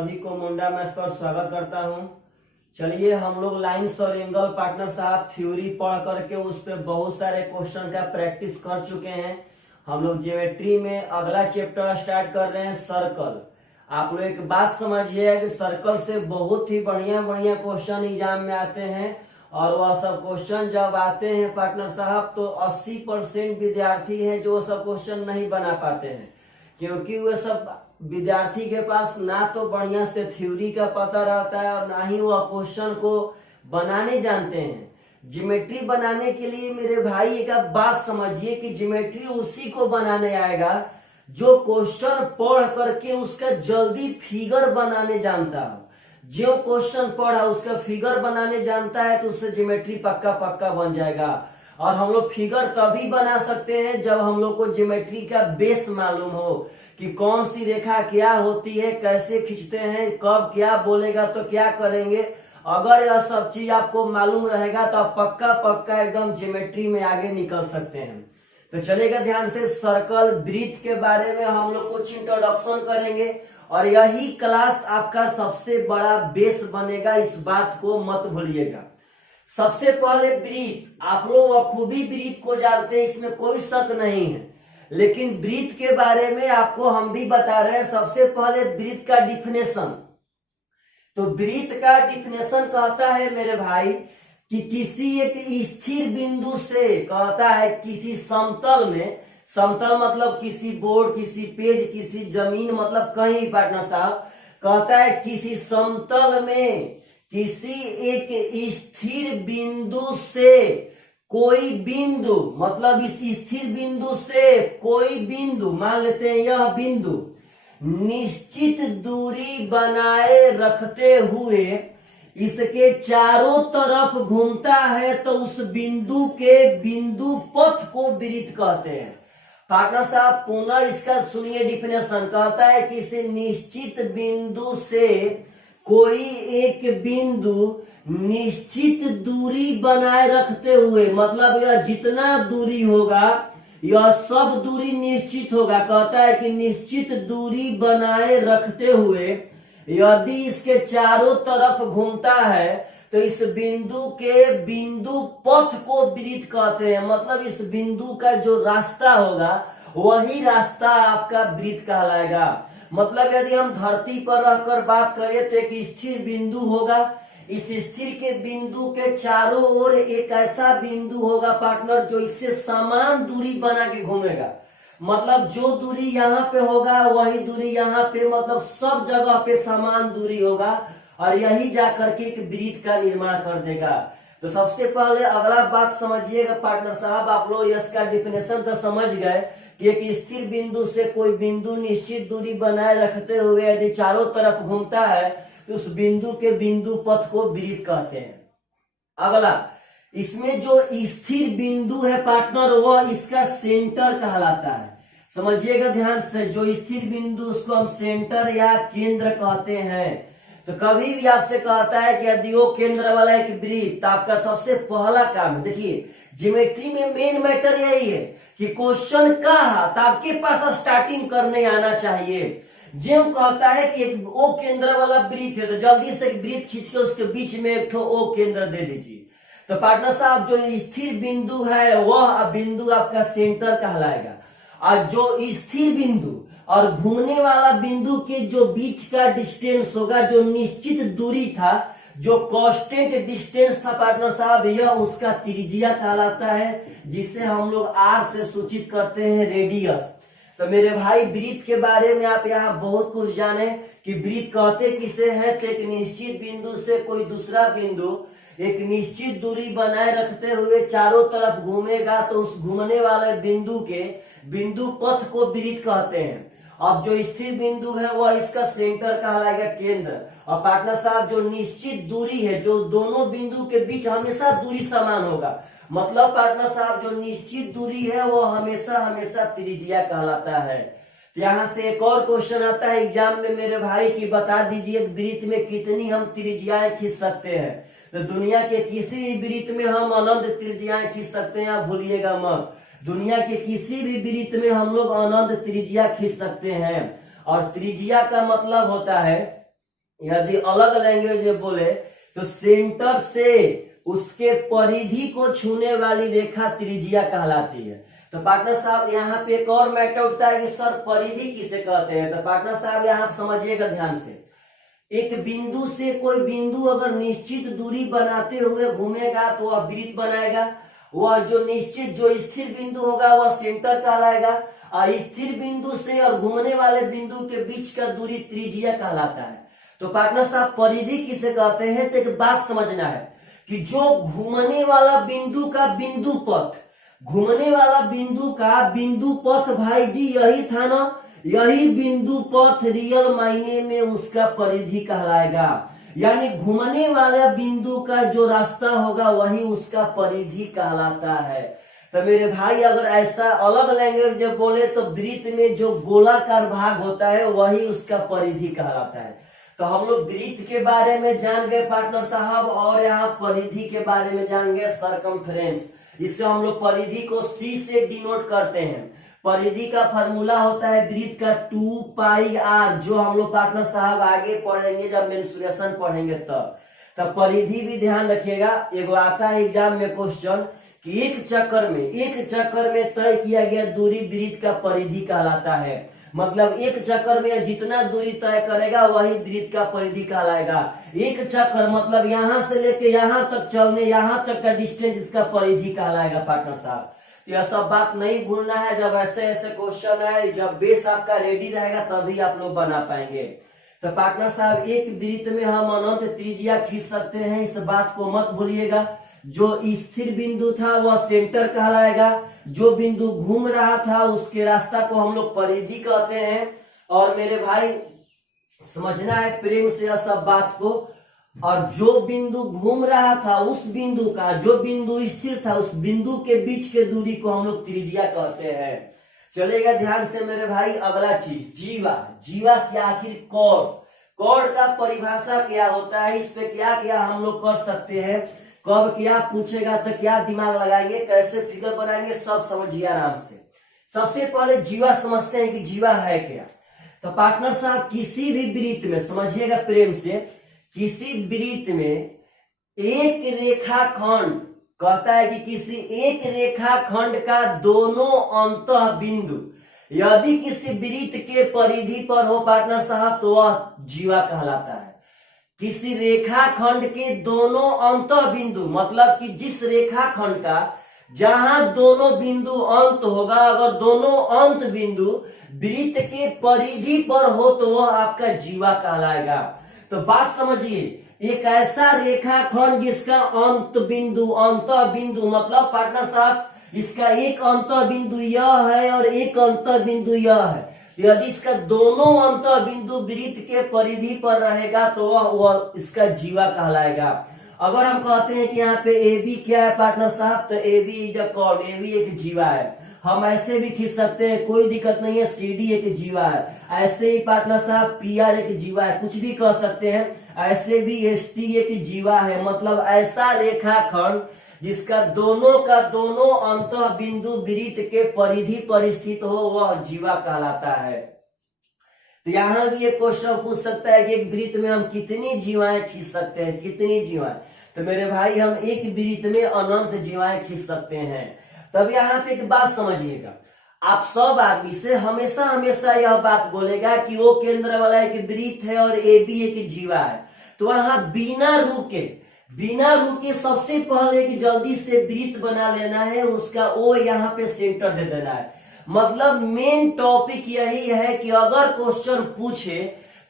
सभी को मुंडा मैथ्स पर स्वागत करता हूं। चलिए हम लोग लाइंस और एंगल पार्टनर साहब थ्योरी पढ़ करके उस पे बहुत सारे क्वेश्चन का प्रैक्टिस कर चुके हैं। हम लोग ज्योमेट्री में अगला चैप्टर स्टार्ट कर रहे हैं सर्कल। आप लोग एक बात समझिए कि सर्कल से बहुत ही बढ़िया बढ़िया क्वेश्चन एग्जाम में आते हैं और वह सब क्वेश्चन जब आते हैं पार्टनर साहब तो 80% विद्यार्थी हैं जो सब क्वेश्चन नहीं बना पाते हैं, क्योंकि वे सब विद्यार्थी के पास ना तो बढ़िया से थ्योरी का पता रहता है और ना ही वह क्वेश्चन को बनाने जानते हैं। ज्योमेट्री बनाने के लिए मेरे भाई एक बात समझिए कि ज्योमेट्री उसी को बनाने आएगा जो क्वेश्चन पढ़ करके उसका जल्दी फिगर बनाने जानता हो। जो क्वेश्चन पढ़ा उसका फिगर बनाने जानता है तो उससे ज्योमेट्री पक्का पक्का बन जाएगा। और हम लोग फिगर तभी बना सकते हैं जब हम लोग को ज्योमेट्री का बेस मालूम हो कि कौन सी रेखा क्या होती है, कैसे खींचते हैं, कब क्या बोलेगा तो क्या करेंगे। अगर यह सब चीज आपको मालूम रहेगा तो आप पक्का पक्का एकदम ज्योमेट्री में आगे निकल सकते हैं। तो चलेगा ध्यान से, सर्कल वृत्त के बारे में हम लोग कुछ इंट्रोडक्शन करेंगे और यही क्लास आपका सबसे बड़ा बेस बनेगा, इस बात को मत भूलिएगा। सबसे पहले वृत्त, आप लोग बखूबी वृत्त को जानते हैं, इसमें कोई शक नहीं है, लेकिन वृत्त के बारे में आपको हम भी बता रहे हैं। सबसे पहले वृत्त का डिफिनेशन, तो वृत्त का डिफिनेशन कहता है मेरे भाई कि किसी एक स्थिर बिंदु से, कहता है किसी समतल में, समतल मतलब किसी बोर्ड, किसी पेज, किसी जमीन, मतलब कहीं पार्टनर साहब, कहता है किसी समतल में किसी एक स्थिर बिंदु से कोई बिंदु, मतलब इस स्थिर बिंदु से कोई बिंदु, मान लेते हैं यह बिंदु, निश्चित दूरी बनाए रखते हुए इसके चारों तरफ घूमता है तो उस बिंदु के बिंदु पथ को वृत्त कहते हैं। पार्टनर साहब पुनः इसका सुनिए डिफिनेशन, कहता है किसी निश्चित बिंदु से कोई एक बिंदु निश्चित दूरी बनाए रखते हुए, मतलब यह जितना दूरी होगा यह सब दूरी निश्चित होगा। कहता है कि निश्चित दूरी बनाए रखते हुए यदि इसके चारों तरफ घूमता है तो इस बिंदु के बिंदु पथ को वृत्त कहते हैं। मतलब इस बिंदु का जो रास्ता होगा वही रास्ता आपका वृत्त कहलाएगा। मतलब यदि हम धरती पर रहकर बात करें तो एक स्थिर बिंदु होगा, इस स्थिर के बिंदु के चारों ओर एक ऐसा बिंदु होगा पार्टनर जो इससे समान दूरी बना के घूमेगा। मतलब जो दूरी यहाँ पे होगा वही दूरी यहाँ पे, मतलब सब जगह पे समान दूरी होगा और यही जाकर के एक वृत्त का निर्माण कर देगा। तो सबसे पहले अगला बात समझिएगा पार्टनर साहब, आप लोग इसका डिफिनेशन तो समझ गए कि एक स्थिर बिंदु से कोई बिंदु निश्चित दूरी बनाए रखते हुए यदि चारों तरफ घूमता है तो उस बिंदु के बिंदु पथ को वृत्त कहते हैं। अगला, इसमें जो स्थिर बिंदु है पार्टनर वह इसका सेंटर कहलाता है। समझिएगा ध्यान से, जो स्थिर बिंदु उसको हम सेंटर या केंद्र कहते हैं। तो कभी भी आपसे कहता है कि यदि वो केंद्र वाला एक वृत्त, आपका सबसे पहला काम है, देखिए ज्योमेट्री में मेन मैटर यही है कि क्वेश्चन कहा तो आपके पास स्टार्टिंग करने आना चाहिए। जो कहता है कि एक ओ केंद्र वाला वृत्त है तो जल्दी से वृत्त खींच के उसके बीच में एक ओ केंद्र दे दीजिए। तो पार्टनर साहब जो स्थिर बिंदु है वह बिंदु आपका सेंटर कहलाएगा, और जो स्थिर बिंदु और घूमने वाला बिंदु के जो बीच का डिस्टेंस होगा, जो निश्चित दूरी था, जो कांस्टेंट डिस्टेंस था पार्टनर साहब, यह उसका त्रिज्या कहलाता है, जिसे हम लोग आर से सूचित करते हैं रेडियस। तो मेरे भाई वृत्त के बारे में आप यहाँ बहुत कुछ जाने कि वृत्त कहते किसे हैं, तो एक निश्चित बिंदु से कोई दूसरा बिंदु एक निश्चित दूरी बनाए रखते हुए चारों तरफ घूमेगा तो उस घूमने वाले बिंदु के बिंदु पथ को वृत्त कहते हैं। अब जो स्थिर बिंदु है वह इसका सेंटर कहलाएगा, केंद्र। और पार्टनर साहब जो निश्चित दूरी है, जो दोनों बिंदु के बीच हमेशा दूरी समान होगा, मतलब पार्टनर साहब जो निश्चित दूरी है वो हमेशा हमेशा त्रिज्या कहलाता है। तो यहाँ से एक और क्वेश्चन आता है एग्जाम में मेरे भाई की, बता दीजिए वृत्त में कितनी हम त्रिज्याएं खींच सकते हैं। तो दुनिया के किसी भी वृत्त में हम अनंत त्रिज्याएं खींच सकते हैं, आप भूलिएगा मत। दुनिया के किसी भी वृत्त में हम लोग अनंत त्रिज्या खींच सकते हैं। और त्रिज्या का मतलब होता है यदि अलग लैंग्वेज में बोले तो सेंटर से उसके परिधि को छूने वाली रेखा त्रिज्या कहलाती है। तो पार्टनर साहब यहाँ पे एक और मैटर उठता है कि सर परिधि किसे कहते हैं। तो पार्टनर साहब यहाँ समझिएगा ध्यान से, एक बिंदु से कोई बिंदु अगर निश्चित दूरी बनाते हुए घूमेगा तो वह वृत्त बनाएगा। वह जो निश्चित जो स्थिर बिंदु होगा वह सेंटर कहलाएगा, और स्थिर बिंदु से और घूमने वाले बिंदु के बीच का दूरी त्रिज्या कहलाता है। तो पार्टनर साहब परिधि किसे कहते हैं, तो एक बात समझना है कि जो घूमने वाला बिंदु का बिंदु पथ, घूमने वाला बिंदु का बिंदु पथ भाई जी यही था ना, यही बिंदु पथ रियल मायने में उसका परिधि कहलाएगा। यानी घूमने वाला बिंदु का जो रास्ता होगा वही उसका परिधि कहलाता है। तो मेरे भाई अगर ऐसा अलग लैंग्वेज जब बोले तो वृत्त में जो गोलाकार भाग होता है वही उसका परिधि कहलाता है। तो हम लोग वृत्त के बारे में जान गए पार्टनर साहब, और यहाँ परिधि के बारे में जान गए सरकमफ्रेंस। इससे हम लोग परिधि को C से डिनोट करते हैं। परिधि का फार्मूला होता है वृत्त का 2πr, जो हम लोग पार्टनर साहब आगे पढ़ेंगे जब मेंसुरेशन पढ़ेंगे तब। तो परिधि भी ध्यान रखिएगा। एगो आता है एग्जाम में क्वेश्चन कि एक चक्कर में तय किया गया दूरी वृत्त का परिधि कहलाता है। मतलब एक चक्कर में जितना दूरी तय करेगा वही वृत्त का परिधि कहलाएगा। एक चक्कर मतलब यहाँ से लेके यहाँ तक चलने, यहाँ तक का डिस्टेंस इसका परिधि कहलाएगा पार्टनर साहब। यह सब बात नहीं भूलना है। जब ऐसे ऐसे क्वेश्चन है, जब बेस आपका रेडी रहेगा तभी आप लोग बना पाएंगे। तो पार्टनर साहब एक वृत्त में हम अनंत त्रिज्या खींच सकते हैं, इस बात को मत भूलिएगा। जो स्थिर बिंदु था वह सेंटर कहलाएगा, जो बिंदु घूम रहा था उसके रास्ता को हम लोग परिधि कहते हैं। और मेरे भाई समझना है प्रेम से यह सब बात को। और जो बिंदु घूम रहा था उस बिंदु का, जो बिंदु स्थिर था उस बिंदु के बीच के दूरी को हम लोग त्रिज्या कहते हैं। चलेगा ध्यान से मेरे भाई। अगला चीज जीवा की आखिर कॉर्ड का परिभाषा क्या होता है, इस पे क्या क्या हम लोग कर सकते हैं, कब क्या पूछेगा तो क्या दिमाग लगाएंगे, कैसे फिगर बनाएंगे, सब समझिए आराम से। सबसे पहले जीवा समझते हैं कि जीवा है क्या। तो पार्टनर साहब किसी भी वृत्त में समझिएगा प्रेम से, किसी वृत्त में एक रेखाखंड कहता है कि किसी एक रेखाखंड का दोनों अंतः बिंदु यदि किसी वृत्त के परिधि पर हो पार्टनर साहब तो वह जीवा कहलाता है। किसी रेखाखंड के दोनों अंतः बिंदु मतलब कि जिस रेखाखंड का जहां दोनों बिंदु अंत होगा, अगर दोनों अंत बिंदु वृत्त के परिधि पर हो तो वह आपका जीवा कहलाएगा। तो बात समझिए, एक ऐसा रेखाखंड जिसका अंत बिंदु मतलब पार्टनर साहब इसका एक अंत बिंदु यह है और एक अंत बिंदु यह है। यदि इसका दोनों अंत बिंदु वृत्त के परिधि पर रहेगा तो वह इसका जीवा कहलाएगा। अगर हम कहते हैं कि यहाँ पे AB क्या है पार्टनर साहब, तो AB is a cord, AB एक जीवा है। हम ऐसे भी खींच सकते हैं, कोई दिक्कत नहीं है, CD एक जीवा है। ऐसे ही पार्टनर साहब PR एक जीवा है, कुछ भी कह सकते हैं। ऐसे भी ST एक जीवा है। मतलब ऐसा रेखाखंड जिसका दोनों का दोनों अंतः बिंदु वृत्त के परिधि पर स्थित हो वह जीवा कहलाता है। तो यहाँ भी एक क्वेश्चन पूछ सकता है कि एक वृत्त में हम कितनी जीवाएं खींच सकते हैं, कितनी जीवाएं। तो मेरे भाई हम एक वृत्त में अनंत जीवाएं खींच सकते हैं। तब यहाँ पे एक बात समझिएगा, आप सब आदमी से हमेशा यह बात बोलेगा कि वो केंद्र वाला एक वृत्त है और AB एक जीवा है। तो वहां बिना रुके सबसे पहले कि जल्दी से वृत्त बना लेना है, उसका O यहाँ पे सेंटर दे देना है। मतलब मेन टॉपिक यही है कि अगर क्वेश्चन पूछे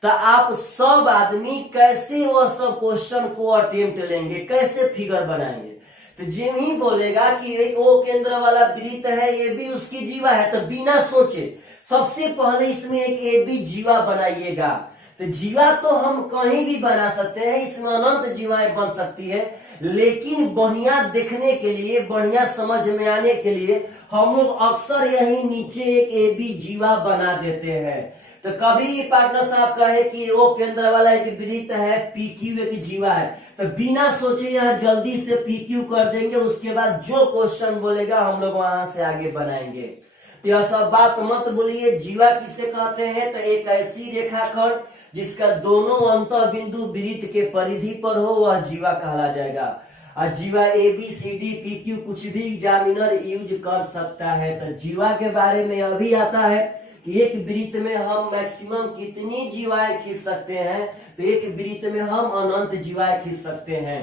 तो आप सब आदमी कैसे वह सब क्वेश्चन को अटेम्प्ट लेंगे, कैसे फिगर बनाएंगे। तो जिम ही बोलेगा कि एक O केंद्र वाला वृत्त है, ये भी उसकी जीवा है, तो बिना सोचे सबसे पहले इसमें एक AB जीवा बनाइएगा। तो जीवा तो हम कहीं भी बना सकते हैं, इसमें अनंत जीवाएं बन सकती है, लेकिन बढ़िया देखने के लिए, बढ़िया समझ में आने के लिए हम लोग अक्सर यही नीचे एक AB जीवा बना देते हैं। तो कभी पार्टनर साहब कहे कि वो केंद्र वाला एक वृत्त है, PQ एक जीवा है, तो बिना सोचे यहाँ जल्दी से PQ कर देंगे। उसके बाद जो क्वेश्चन बोलेगा हम लोग वहां से आगे बनाएंगे। यह सब बात मत भूलिए। जीवा किसे कहते हैं, तो एक ऐसी रेखाखंड जिसका दोनों अंत बिंदु वृत्त के परिधि पर हो वह जीवा कहला जाएगा। और जीवा A B C D P Q कुछ भी एग्जामिनर यूज कर सकता है। तो जीवा के बारे में अभी आता है कि एक वृत्त में हम मैक्सिमम कितनी जीवाएं खींच सकते हैं। तो एक वृत्त में हम अनंत जीवाएं खींच सकते हैं।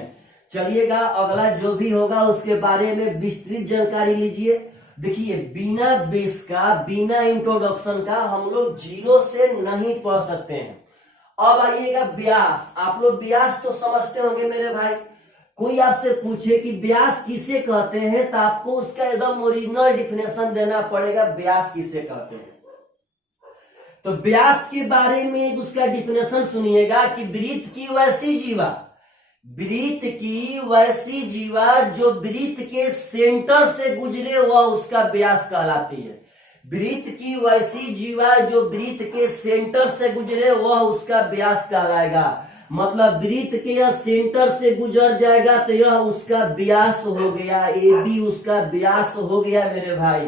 चलिएगा अगला जो भी होगा उसके बारे में विस्तृत जानकारी लीजिए। देखिए बिना बेस का, बिना इंट्रोडक्शन का हम लोग जीरो से नहीं पढ़ सकते हैं। अब आइएगा व्यास। आप लोग व्यास तो समझते होंगे मेरे भाई। कोई आपसे पूछे कि व्यास किसे कहते हैं तो आपको उसका एकदम ओरिजिनल डिफिनेशन देना पड़ेगा, व्यास किसे कहते हैं। तो व्यास के बारे में उसका डिफिनेशन सुनिएगा कि वृत्त की वैसी जीवा, वृत्त की वैसी जीवा जो वृत्त के सेंटर से गुजरे वह उसका व्यास कहलाती है। वृत्त की वैसी जीवा जो वृत्त के सेंटर से गुजरे वह उसका व्यास कहलाएगा। मतलब वृत्त के यह सेंटर से गुजर जाएगा तो यह उसका व्यास हो गया, ए बी उसका व्यास हो गया मेरे भाई।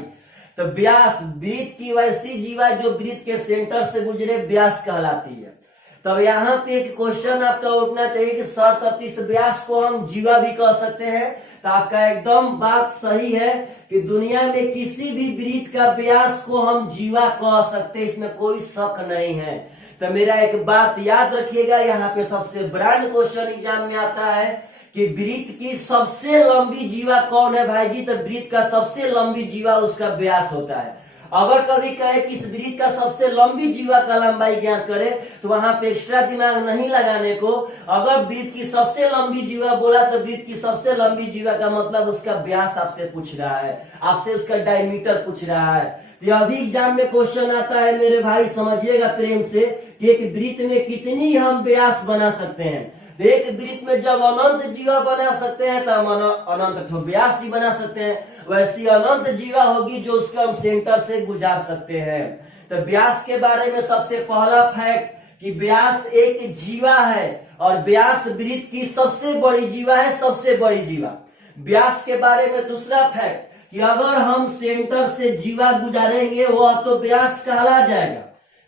तो व्यास, वृत्त की वैसी जीवा जो वृत्त के सेंटर से गुजरे व्यास कहलाती है। तब यहाँ पे एक क्वेश्चन आपका उठना चाहिए कि सर तब इस व्यास को हम जीवा भी कह सकते हैं। तो आपका एकदम बात सही है कि दुनिया में किसी भी वृत्त का व्यास को हम जीवा कह सकते हैं, इसमें कोई शक नहीं है। तो मेरा एक बात याद रखिएगा, यहाँ पे सबसे ब्रांड क्वेश्चन एग्जाम में आता है कि वृत्त की सबसे लंबी जीवा कौन है भाई जी। तो वृत्त का सबसे लंबी जीवा उसका व्यास होता है। अगर कभी कहे कि इस वृत्त का सबसे लंबी जीवा का लंबाई ज्ञात करे तो वहां पे एक्स्ट्रा दिमाग नहीं लगाने को। अगर वृत्त की सबसे लंबी जीवा बोला तो वृत्त की सबसे लंबी जीवा का मतलब उसका व्यास आपसे पूछ रहा है, आपसे उसका डायमीटर पूछ रहा है। तो अभी एग्जाम में क्वेश्चन आता है मेरे भाई, समझिएगा प्रेम से कि एक वृत्त में कितनी हम व्यास बना सकते हैं। एक वृत्त में जब अनंत जीवा बना सकते हैं तो हम अनंत व्यास ही बना सकते हैं। वैसी अनंत जीवा होगी जो उसको हम सेंटर से गुजार सकते हैं। तो व्यास के बारे में सबसे पहला फैक्ट कि व्यास एक जीवा है और व्यास वृत्त की सबसे बड़ी जीवा है, सबसे बड़ी जीवा। व्यास के बारे में दूसरा फैक्ट कि अगर हम सेंटर से जीवा गुजारेंगे वह तो व्यास कहला जाएगा,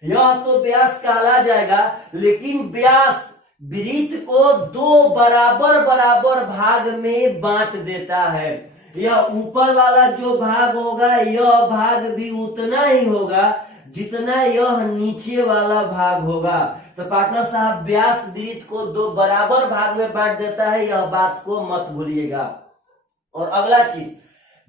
यह तो व्यास कहला जाएगा। लेकिन व्यास वृत्त को दो बराबर बराबर भाग में बांट देता है। यह ऊपर वाला जो भाग होगा यह भाग भी उतना ही होगा जितना यह नीचे वाला भाग होगा। तो पार्टनर साहब व्यास वृत्त को दो बराबर भाग में बांट देता है, यह बात को मत भूलिएगा। और अगला चीज,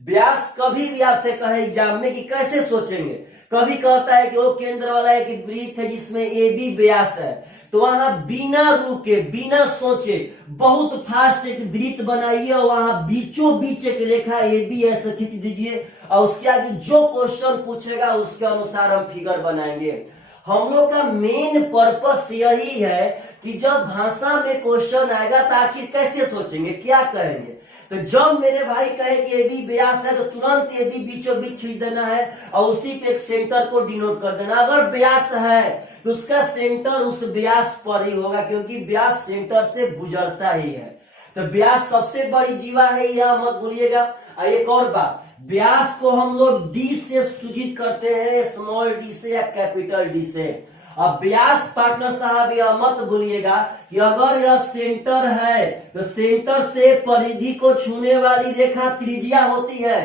व्यास कभी भी आपसे कहे एग्जाम में कि कैसे सोचेंगे, कभी कहता है कि वो केंद्र वाला एक वृत्त है जिसमें ए बी व्यास है, तो वहां बिना रुके बिना सोचे बहुत फास्ट एक वृत्त बनाइए और वहां बीचों बीच एक रेखा ए बी ऐसे खींच दीजिए और उसके आगे जो क्वेश्चन पूछेगा उसके अनुसार हम फिगर बनाएंगे। हम लोग का मेन पर्पस यही है कि जब भाषा में क्वेश्चन आएगा तो आखिर कैसे सोचेंगे, क्या कहेंगे। तो जब मेरे भाई कहे कि ए बी व्यास है तो तुरंत ए बी बीचों बीच खींच देना है और उसी पे एक सेंटर को डिनोट कर देना। अगर व्यास है तो उसका सेंटर उस व्यास पर ही होगा क्योंकि व्यास सेंटर से गुजरता ही है। तो व्यास सबसे बड़ी जीवा है, यह मत भूलिएगा। एक और बात, व्यास को हम लोग डी से सूचित करते हैं, स्मॉल डी से या कैपिटल डी से। अब व्यास पार्टनर साहब यह मत भूलिएगा कि अगर यह सेंटर है तो सेंटर से परिधि को छूने वाली रेखा त्रिज्या होती है।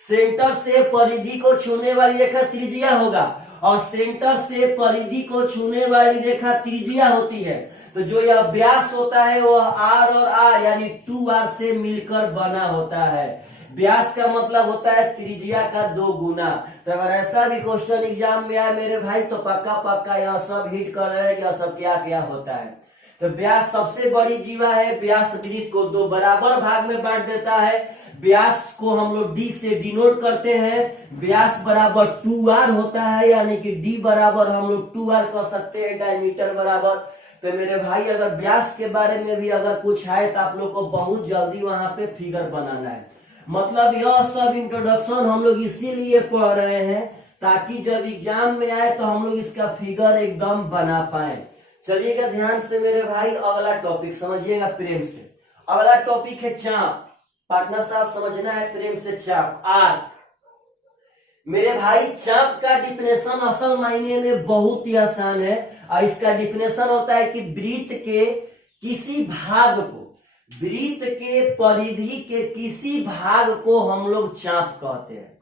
सेंटर से परिधि को छूने वाली रेखा त्रिज्या होगा और सेंटर से परिधि को छूने वाली रेखा त्रिज्या होती है। तो जो यह व्यास होता है वह आर और आर यानी 2r से मिलकर बना होता है। व्यास का मतलब होता है त्रिज्या का 2 गुना। तो अगर ऐसा भी क्वेश्चन एग्जाम में आए मेरे भाई तो पक्का पक्का यह सब हिट कर रहे हैं कि यह सब क्या क्या होता है। तो व्यास सबसे बड़ी जीवा है। व्यास वृत्त को 2 बराबर भाग में बांट देता है। व्यास को हम लोग डी से डिनोट करते हैं। व्यास बराबर 2r होता है यानी कि डी बराबर हम लोग 2r कह सकते हैं, डायमीटर बराबर। तो मेरे भाई अगर व्यास के बारे में भी अगर कुछ है तो आप लोग को बहुत जल्दी वहां पे फिगर बनाना है। मतलब यह सब इंट्रोडक्शन हम लोग इसीलिए पढ़ रहे हैं ताकि जब एग्जाम में आए तो हम लोग इसका फिगर एकदम बना पाए। चलिएगा ध्यान से मेरे भाई, अगला टॉपिक समझिएगा प्रेम से। अगला टॉपिक है चाप। पार्टनर साहब समझना है प्रेम से चाप, आर्क। मेरे भाई चाप का डिफिनेशन असल मायने में बहुत ही आसान है। और इसका डिफिनेशन होता है कि वृत्त के किसी भाग को, वृत्त के परिधि के किसी भाग को हम लोग चाप कहते हैं।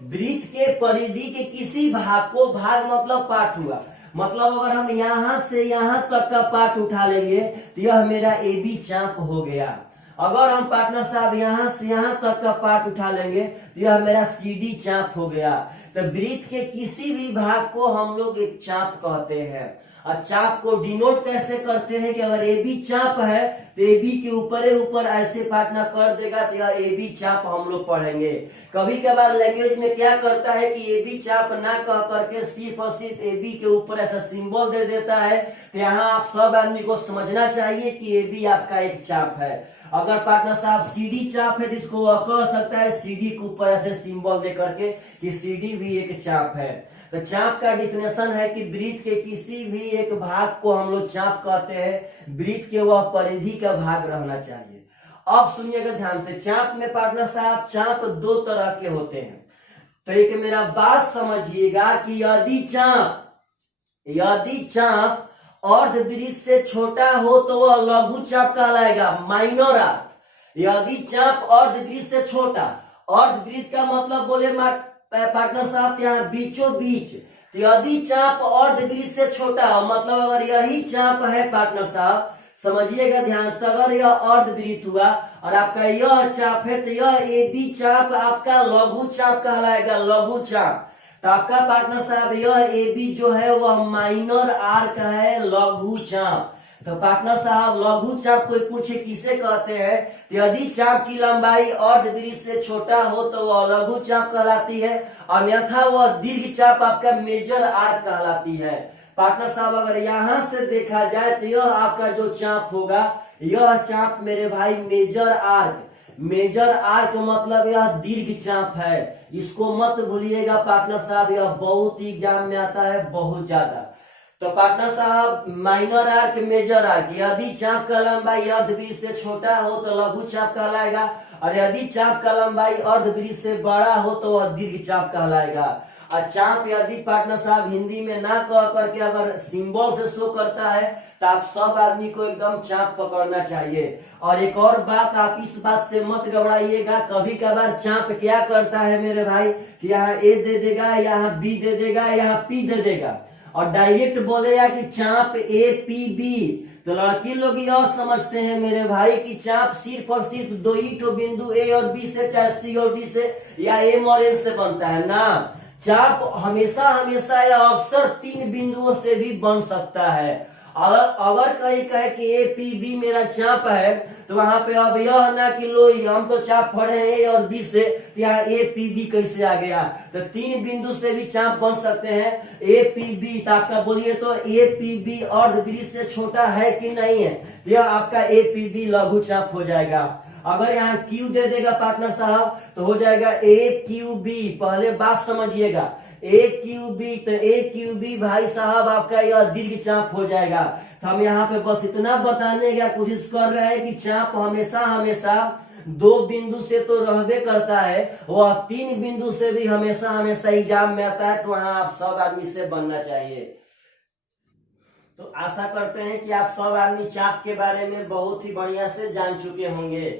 वृत्त के परिधि के किसी भाग को, भाग मतलब पार्ट हुआ, मतलब अगर हम यहां से यहां तक का पार्ट उठा लेंगे तो यह मेरा ए बी चाप हो गया। अगर हम पार्टनर साहब यहां से यहां तक का पार्ट उठा लेंगे तो यह मेरा सी डी चाप हो गया। तो वृत्त के किसी भी भाग को हम लोग एक चाप कहते हैं। और चाप को डिनोट कैसे करते हैं कि अगर ए बी चाप है तो ए बी के ऊपर ऐसे पार्टनर कर देगा तो यह ए बी चाप हम लोग पढ़ेंगे। कभी कभार लैंग्वेज में क्या करता है कि ए बी चाप ना कह करके सिर्फ और सिर्फ ए बी के ऊपर ऐसा सिंबल दे देता है। तो यहाँ आप सब आदमी को समझना चाहिए कि ए बी आपका एक चाप है। अगर पार्टनर साहब सी डी चाप है तो इसको वह कह सकता है सी डी के ऊपर ऐसे सिंबल दे करके कि सी डी भी एक चाप है। तो चाप का डिफिनेशन है कि वृत्त के किसी भी एक भाग को हम लोग चाप कहते हैं, वृत्त के वह परिधि का भाग रहना चाहिए। अब सुनिएगा ध्यान से, चाप में पार्टनर साहब चाप दो तरह के होते हैं। तो एक मेरा बात समझिएगा कि यदि चाप अर्धवृत्त से छोटा हो तो वह लघु चाप कहलाएगा, माइनर आर्क। यदि चाप अर्धवृत्त से छोटा, अर्धवृत्त का मतलब बोले पार्टनर साहब यहाँ बीचों बीच, तो यदि चाप अर्धवृत्त से छोटा मतलब अगर यही चाप है पार्टनर साहब, समझिएगा ध्यान से, अगर यह अर्धवृत्त हुआ और आपका यह चाप है तो यह ए बी चाप आपका लघु चाप कहलाएगा, लघु चाप। तो आपका पार्टनर साहब यह ए बी जो है वह माइनर आर्क है, लघु चाप। तो पार्टनर साहब लघु चाप कोई पूछे किसे कहते हैं, तो यदि चाप की लंबाई अर्धवृत्त से छोटा हो तो वह लघु चाप कहलाती है, अन्यथा वह दीर्घ चाप आपका मेजर आर्क कहलाती है। पार्टनर साहब अगर यहां से देखा जाए तो यह आपका जो चाप होगा, यह चाप मेरे भाई मेजर आर्क, मेजर आर्क मतलब यह दीर्घ चाप है। इसको मत भूलिएगा पार्टनर साहब, यह बहुत ही एग्जाम में आता है, बहुत ज्यादा। तो पार्टनर साहब माइनर आर्क, मेजर आर्क, यदि चाप का लंबाई अर्धवृत्त से छोटा हो तो लघु चाप कहलाएगा, और यदि चाप का लंबाई अर्धवृत्त से बड़ा हो तो वह दीर्घ चाप कहलाएगा। और चाप यदि पार्टनर साहब हिंदी में ना कह करके अगर सिंबल से शो करता है तो आप सब आदमी को एकदम चाप पकड़ना चाहिए। और एक और बात, आप इस बात से मत घबराइएगा, कभी कभार चाप क्या करता है मेरे भाई कि यहाँ ए दे देगा, यहाँ बी दे देगा, यहाँ पी दे देगा और डायरेक्ट बोलेगा कि चाप ए पी बी। तो लड़की लोग यह समझते हैं मेरे भाई कि चाप सिर्फ और सिर्फ दो ही ठो बिंदु ए और बी से, चाहे सी और डी से या एम और एन से बनता है ना। चाप हमेशा हमेशा या अक्सर तीन बिंदुओं से भी बन सकता है। अगर कहीं कहे कि ए पी बी मेरा चाप है तो वहां पे अब यह ना कि लो हम तो चाप पढ़े ए और बी से, तो यहाँ ए पी बी कैसे आ गया। तो तीन बिंदु से भी चाप बन सकते हैं, ए पी बी। तो आपका बोलिए तो ए पी बी अर्धवृत्त से छोटा है कि नहीं है, यह आपका ए पी बी लघु चाप हो जाएगा। अगर यहाँ क्यू दे देगा पार्टनर साहब तो हो जाएगा ए क्यू बी। पहले बात समझिएगा, ए क्यू बी, तो ए क्यू बी भाई साहब आपका यह दीर्घ चाप हो जाएगा। तो हम यहाँ पे बस इतना बताने की कोशिश कर रहे हैं कि चाप हमेशा हमेशा दो बिंदु से तो रहबे करता है, वह तीन बिंदु से भी हमेशा हमेशा एग्जाम में आता है। तो वहां आप सब आदमी से बनना चाहिए। तो आशा करते हैं कि आप सब आदमी चाप के बारे में बहुत ही बढ़िया से जान चुके होंगे।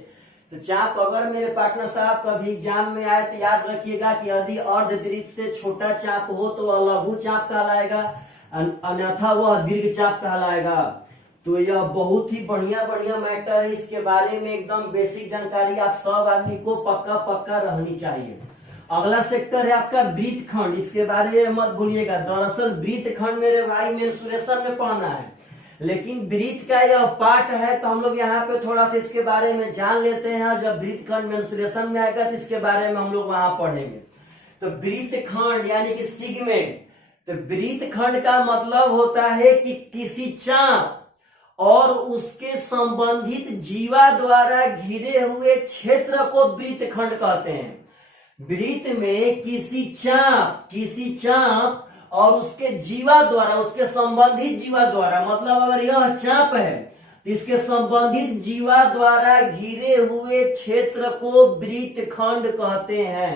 तो चाप अगर मेरे पार्टनर साहब कभी एग्जाम में आए तो याद रखिएगा कि यदि अर्धवृत्त से छोटा चाप हो तो वह लघु चाप कहलाएगा, अन्यथा वह दीर्घ चाप कहलाएगा। तो यह बहुत ही बढ़िया बढ़िया मैटर है, इसके बारे में एकदम बेसिक जानकारी आप सब आदमी को पक्का रहनी चाहिए। अगला सेक्टर है आपका वृत्त खंड, इसके बारे में मत भूलिएगा। दरअसल वृत्त खंड मेरे भाई मेंसुरेशन में पढ़ना है, लेकिन वृत्त का यह पार्ट है तो हम लोग यहाँ पे थोड़ा सा इसके बारे में जान लेते हैं। और जब वृत्त खंड मेंसुरेशन में आएगा तो इसके बारे में हम लोग वहां पढ़ेंगे। तो वृत्त खंड यानी कि सिगमेंट, तो वृत्त खंड का मतलब होता है कि किसी चाप और उसके संबंधित जीवा द्वारा घिरे हुए क्षेत्र को वृत्त खंड कहते हैं। वृत्त में किसी चाप और उसके जीवा द्वारा, उसके संबंधित जीवा द्वारा, मतलब अगर यह चाप है तो इसके संबंधित जीवा द्वारा घिरे हुए क्षेत्र को वृत्त खंड कहते हैं।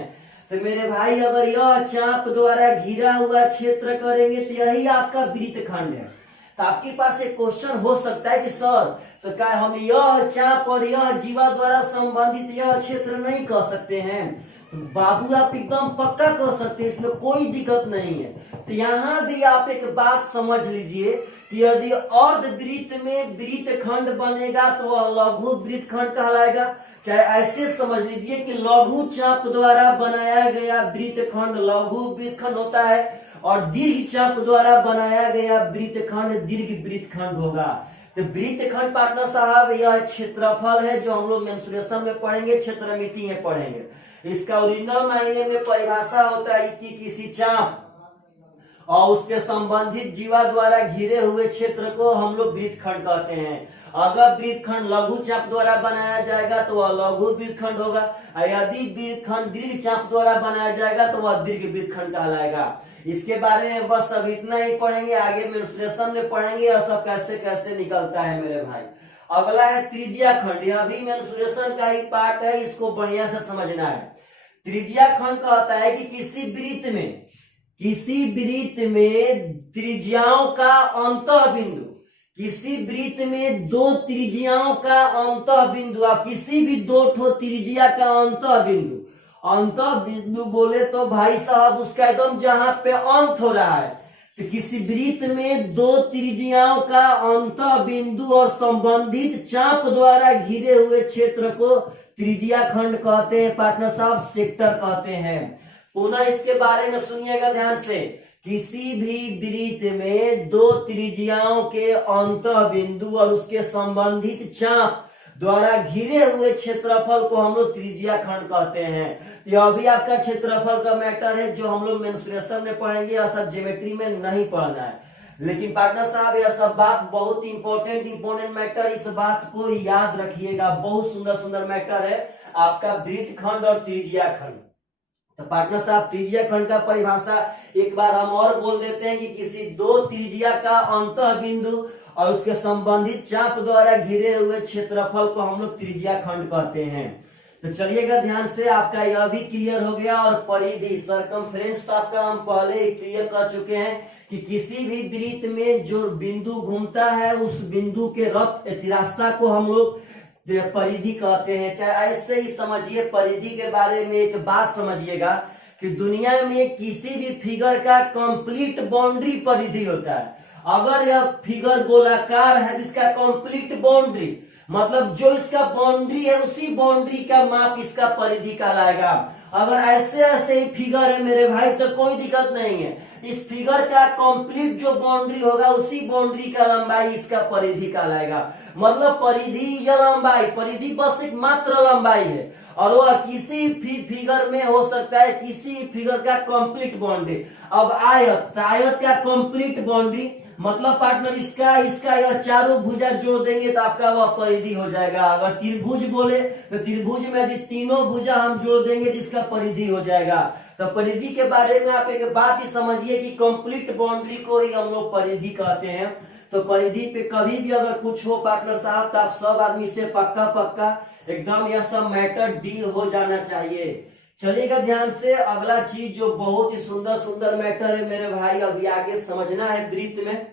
तो मेरे भाई अगर यह चाप द्वारा घिरा हुआ क्षेत्र करेंगे तो यही आपका वृत्त खंड है। तो आपके पास एक क्वेश्चन हो सकता है कि सर, तो क्या हम यह चाप और यह जीवा द्वारा संबंधित यह क्षेत्र नहीं कह सकते हैं? तो बाबू आप एकदम पक्का कह सकते हैं, इसमें कोई दिक्कत नहीं है। तो यहाँ भी आप एक बात समझ लीजिए कि यदि अर्धवृत्त में वृत्तखंड बनेगा तो वह लघु वृत्तखंड कहलाएगा। चाहे ऐसे समझ लीजिए कि लघु चाप द्वारा बनाया गया वृत्तखंड लघु वृत्तखंड होता है और दीर्घ चाप द्वारा बनाया गया वृत्तखंड दीर्घ वृत्तखंड होगा। तो वृत्तखंड पार्टनर साहब यह क्षेत्रफल है जो हम लोग मेंसुरेशन में पढ़ेंगे, क्षेत्रमिति में पढ़ेंगे। इसका ओरिजिनल मायने में परिभाषा होता है कि किसी चाप और उसके संबंधित जीवा द्वारा घिरे हुए क्षेत्र को हम लोग वृत्तखंड कहते हैं। अगर वृत्तखंड लघु चाप द्वारा बनाया जाएगा तो वह लघु वृत्तखंड होगा, और यदि वृत्तखंड दीर्घ चाप द्वारा बनाया जाएगा तो वह दीर्घ वृत्तखंड कहलाएगा। इसके बारे में बस अब इतना ही पढ़ेंगे, आगे मेंसुरेशन में पढ़ेंगे और सब कैसे कैसे निकलता है मेरे भाई। अगला है त्रिज्या खंड, यह भी मेंसुरेशन का ही पार्ट है, इसको बढ़िया से समझना है। त्रिज्या खंड कहता है कि किसी वृत्त में त्रिज्याओं का अंतः बिंदु, किसी वृत्त में दो त्रिज्याओं का अंतः बिंदु, आप किसी भी दो ठो त्रिज्या का अंतः बिंदु बोले तो भाई साहब उसका एकदम जहां पे अंत हो रहा है, तो किसी वृत्त में दो त्रिज्याओं का अंतः बिंदु और संबंधित चाप द्वारा घिरे हुए क्षेत्र को त्रिज्या खंड कहते हैं पार्टनर साहब, सेक्टर कहते हैं। पुनः इसके बारे में सुनिएगा ध्यान से, किसी भी वृत्त में दो त्रिज्याओं के अंतः बिंदु और उसके संबंधित चाप द्वारा घिरे हुए क्षेत्रफल को हम लोग त्रिज्या खंड कहते हैं। यह भी आपका क्षेत्रफल का मैटर है जो हम लोग मेंसुरेशन में पढ़ेंगे, और सब ज्योमेट्री में नहीं पढ़ना है। लेकिन पार्टनर साहब यह सब बात बहुत इंपॉर्टेंट मैटर, इस बात को याद रखिएगा, बहुत सुंदर सुंदर मैटर है आपका वृत्तखंड और त्रिज्या खंड। तो पार्टनर साहब त्रिज्या खंड का परिभाषा एक बार हम और बोल देते हैं कि किसी दो त्रिज्या का अंतः बिंदु और उसके संबंधित चाप द्वारा घिरे हुए क्षेत्रफल को हम लोग त्रिज्या खंड कहते हैं। तो चलिएगा ध्यान से, आपका यह भी क्लियर हो गया। और परिधि सर्कमफ्रेंस तो आपका हम पहले ही क्लियर कर चुके हैं कि किसी भी वृत्त में जो बिंदु घूमता है उस बिंदु के रास्ता को हम लोग परिधि कहते हैं। चाहे ऐसे ही समझिए, परिधि के बारे में एक बात समझिएगा कि दुनिया में किसी भी फिगर का कंप्लीट बाउंड्री परिधि होता है। अगर यह फिगर गोलाकार है इसका कंप्लीट बाउंड्री, मतलब जो इसका बाउंड्री है उसी बाउंड्री का माप इसका परिधि कहलाएगा। अगर ऐसे ऐसे ही फिगर है मेरे भाई तो कोई दिक्कत नहीं है, इस फिगर का कंप्लीट जो बाउंड्री होगा उसी बाउंड्री का लंबाई इसका परिधि कहलाएगा। मतलब परिधि या लंबाई, परिधि बस एक मात्र लंबाई है और वह किसी भी फिगर में हो सकता है, किसी फिगर का कंप्लीट बाउंड्री। अब आयत, आयत का कंप्लीट बाउंड्री मतलब पार्टनर इसका यह चारों भुजा जोड़ देंगे तो आपका वह परिधि हो जाएगा। अगर त्रिभुज बोले तो त्रिभुज में यदि तीनों भुजा हम जोड़ देंगे तो इसका परिधि हो जाएगा। तो परिधि के बारे में आप एक बात ही समझिए कि कंप्लीट बाउंड्री को ही हम लोग परिधि कहते हैं। तो परिधि पे कभी भी अगर कुछ हो पार्टनर साहब तो आप सब आदमी से पक्का एकदम यह सब मैटर डील हो जाना चाहिए। चलिएगा ध्यान से, अगला चीज जो बहुत ही सुंदर सुंदर मैटर है मेरे भाई, अभी आगे समझना है वृत्त में।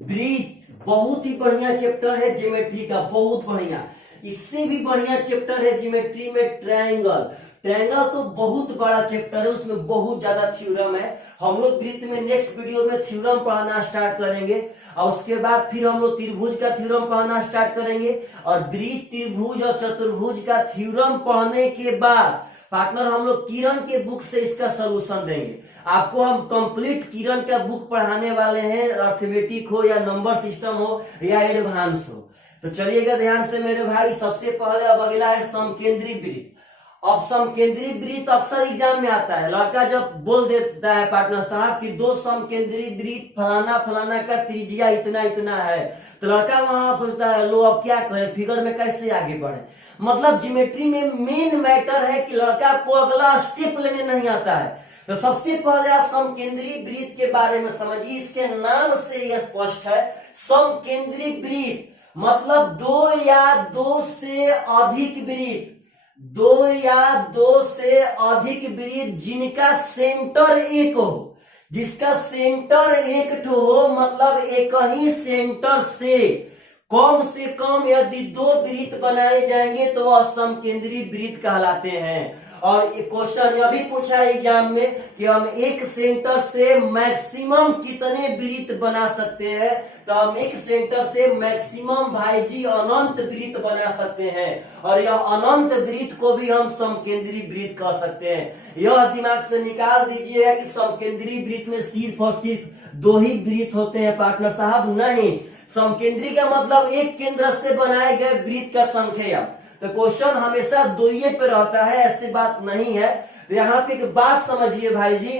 वृत्त बहुत ही बढ़िया चैप्टर है ज्योमेट्री का, बहुत बढ़िया। इससे भी बढ़िया चैप्टर है ज्योमेट्री में ट्रायंगल। ट्रायंगल तो बहुत बड़ा चैप्टर है, उसमें बहुत ज्यादा थ्योरम है। हम लोग वृत्त में नेक्स्ट वीडियो में थ्योरम पढ़ाना स्टार्ट करेंगे और उसके बाद फिर हम लोग त्रिभुज का थ्योरम पढ़ाना स्टार्ट करेंगे। और वृत्त, त्रिभुज और चतुर्भुज का थ्योरम पढ़ने के बाद पार्टनर हम लोग किरण के बुक से इसका सोल्यूशन देंगे। आपको हम कंप्लीट किरण का बुक पढ़ाने वाले हैं, अर्थमेटिक हो या नंबर सिस्टम हो या एडवांस हो। तो चलिएगा ध्यान से मेरे भाई, सबसे पहले अब अगला है समकेंद्री वृत्त। अब समकेंद्री वृत्त अक्सर एग्जाम में आता है, लड़का जब बोल देता है पार्टनर साहब कि दो समकेंद्री वृत्त फलाना फलाना का त्रिज्या इतना इतना है, तो लड़का वहां सोचता है लो अब क्या करें, फिगर में कैसे आगे बढ़े। मतलब ज्योमेट्री में मेन मैटर है कि लड़का को अगला स्टेप लेने नहीं आता है। तो सबसे पहले आप समकेंद्री वृत्त के बारे में समझिए, इसके नाम से यह स्पष्ट है। समकेंद्री वृत्त मतलब दो या दो से अधिक वृत्त, दो या दो से अधिक वृत्त जिनका सेंटर एक हो, जिसका सेंटर एक ठो हो, मतलब एक ही सेंटर से कम यदि दो वृत्त बनाए जाएंगे तो वह समकेंद्री वृत्त कहलाते हैं। और क्वेश्चन यह भी पूछा है एग्जाम में कि हम एक सेंटर से मैक्सिमम कितने वृत्त बना सकते हैं, तो हम एक सेंटर से मैक्सिमम भाई जी अनंत वृत्त बना सकते हैं, और यह अनंत वृत्त को भी हम समकेंद्री वृत्त कह सकते हैं। यह दिमाग से निकाल दीजिएगा कि समकेंद्री वृत्त में सिर्फ और सिर्फ दो ही वृत्त होते हैं पार्टनर साहब, नहीं। समकेंद्री का मतलब एक केंद्र से बनाए गए वृत्त का संख्या। तो क्वेश्चन हमेशा दो ही पे रहता है, ऐसी बात नहीं है। तो यहाँ पे एक बात समझिए भाई जी